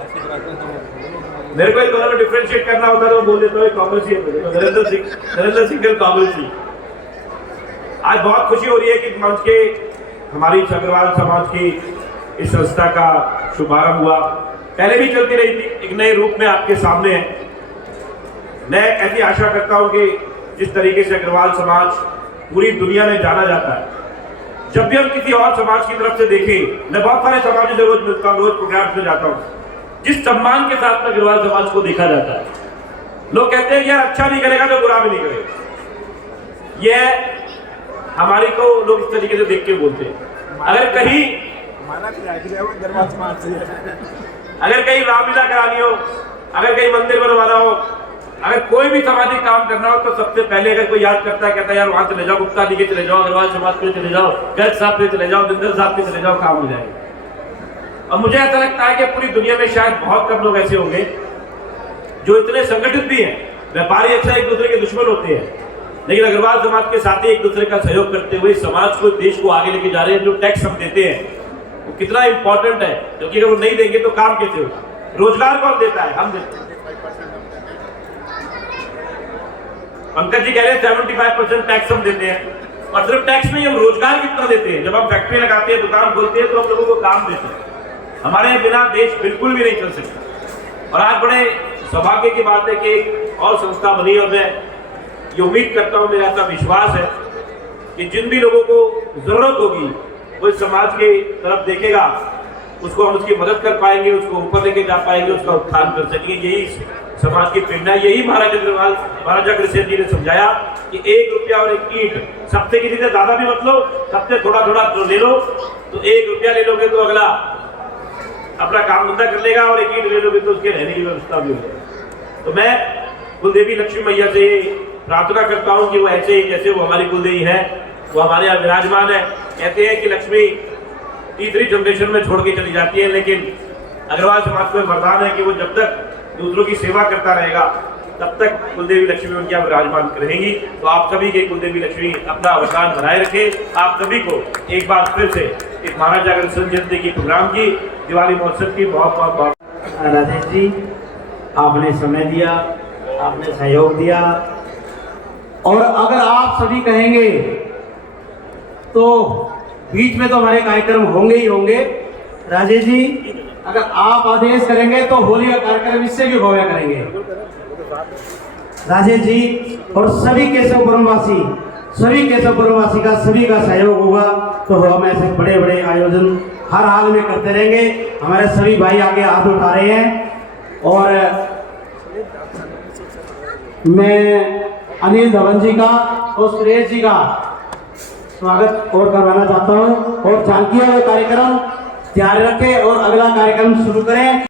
मेरे को एक दोनों में डिफरेंशिएट करना होता है तो बोल देता हूँ कांग्रेस ही है, नरेंद्र सिंह कांग्रेस ही। आज बहुत खुशी हो रही है कि मंच के हमारी अग्रवाल समाज की इस संस्था का शुभारंभ हुआ। पहले भी चलती रही थी, एक नए रूप में आपके सामने है। मैं ऐसी आशा करता हूं कि जिस तरीके से अग्रवाल समाज पूरी दुनिया में जाना जाता है, जब भी हम किसी और समाज की तरफ से देखें, मैं बहुत सारे समाजों से रोज मिलता हूँ, रोज प्रोग्राम में जाता हूँ, जिस सम्मान के साथ में अग्रवाल समाज को देखा जाता है, लोग कहते हैं यार अच्छा नहीं करेगा तो बुरा भी नहीं करेगा। यह हमारी को लोग इस तरीके से देख के बोलते हैं। अगर कहीं रामलीला करानी हो, अगर कहीं मंदिर बनवाना हो, अगर कोई भी सामाजिक काम करना हो, तो सबसे पहले अगर कोई याद करता है, कहता है यार वहां चले जाओ, गुप्ता जी के चले जाओ, अग्रवाल समाज के चले जाओ, गर्ग साहब के चले जाओ, बिंदल साहब के चले जाओ, काम हो जाएगा। और मुझे ऐसा लगता है कि पूरी दुनिया में शायद बहुत कम लोग ऐसे होंगे जो इतने संगठित भी हैं। व्यापारी अक्सर एक दूसरे के दुश्मन होते हैं, लेकिन अग्रवाल समाज के साथी एक दूसरे का सहयोग करते हुए समाज को, देश को आगे लेके जा रहे हैं। जो टैक्स हम देते हैं वो कितना इंपॉर्टेंट है, क्योंकि अगर वो नहीं देंगे तो काम कैसे होगा? रोजगार कौन देता है? हम देते हैं। पंकज जी कह रहे हैं 75% टैक्स हम देते हैं, और सिर्फ टैक्स नहीं, हम रोजगार कितना देते हैं। जब हम फैक्ट्री लगाते हैं, दुकान खोलते हैं, तो हम लोगों को काम देते हैं। हमारे बिना देश बिल्कुल भी नहीं चल सकता। और आज बड़े सौभाग्य की बात है कि एक और संस्था बनी, और मैं ये उम्मीद करता हूँ, मेरा ऐसा विश्वास है कि जिन भी लोगों को जरूरत होगी वो इस समाज के तरफ देखेगा, उसको हम उसकी मदद कर पाएंगे, उसको ऊपर लेके जा पाएंगे, उसका उत्थान कर सकेंगे। यही समाज की प्रेरणा, यही महाराजा अग्रसेन जी ने समझाया कि 1 रुपया और 1 ईंट, सबसे किसी से ज्यादा भी मत लो, सबसे थोड़ा थोड़ा जो ले लो। तो 1 रुपया ले लोगे तो अगला अपना काम धंधा कर लेगा, और 1 ईंट ले लोगे तो उसके रहने की व्यवस्था भी होगी। तो मैं कुलदेवी लक्ष्मी मैया से प्रार्थना करता हूँ कि वो ऐसे ही जैसे वो हमारी कुलदेवी है, वो हमारे यहाँ विराजमान है। कहते हैं कि लक्ष्मी तीसरी जनरेशन में छोड़ के चली जाती है, लेकिन अग्रवाल समाज को वरदान है कि वो जब तक दूसरों की सेवा करता रहेगा तब तक कुलदेवी लक्ष्मी उनके यहाँ विराजमान रहेंगी। तो आप सभी के कुलदेवी लक्ष्मी अपना अवदान बनाए रखे। आप सभी को एक बार फिर से इस महाराजा अग्रसेन जयंती की प्रोग्राम की, दिवाली महोत्सव की बहुत बहुत राजेश जी, आपने समय दिया, आपने सहयोग दिया, और अगर आप सभी कहेंगे तो बीच में तो हमारे कार्यक्रम होंगे ही होंगे। राजेश जी, अगर आप आदेश करेंगे तो होली का कार्यक्रम इससे भी भव्य करेंगे। राजेश जी और सभी केशवपुरमवासी का सभी का सहयोग होगा तो हम ऐसे बड़े बड़े आयोजन हर हाल में करते रहेंगे। हमारे सभी भाई आगे हाथ उठा रहे हैं, और मैं अनिल धवन जी का और सुरेश जी का स्वागत और करवाना चाहता हूं, और झांकियों का कार्यक्रम जारी रखें और अगला कार्यक्रम शुरू करें।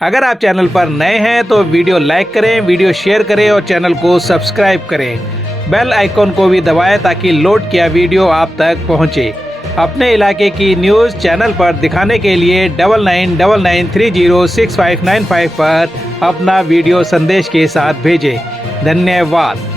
अगर आप चैनल पर नए हैं तो वीडियो लाइक करें, वीडियो शेयर करें और चैनल को सब्सक्राइब करें। बेल आइकॉन को भी दबाएं ताकि लोड किया वीडियो आप तक पहुंचे। अपने इलाके की न्यूज़ चैनल पर दिखाने के लिए 9999306595 पर अपना वीडियो संदेश के साथ भेजें। धन्यवाद।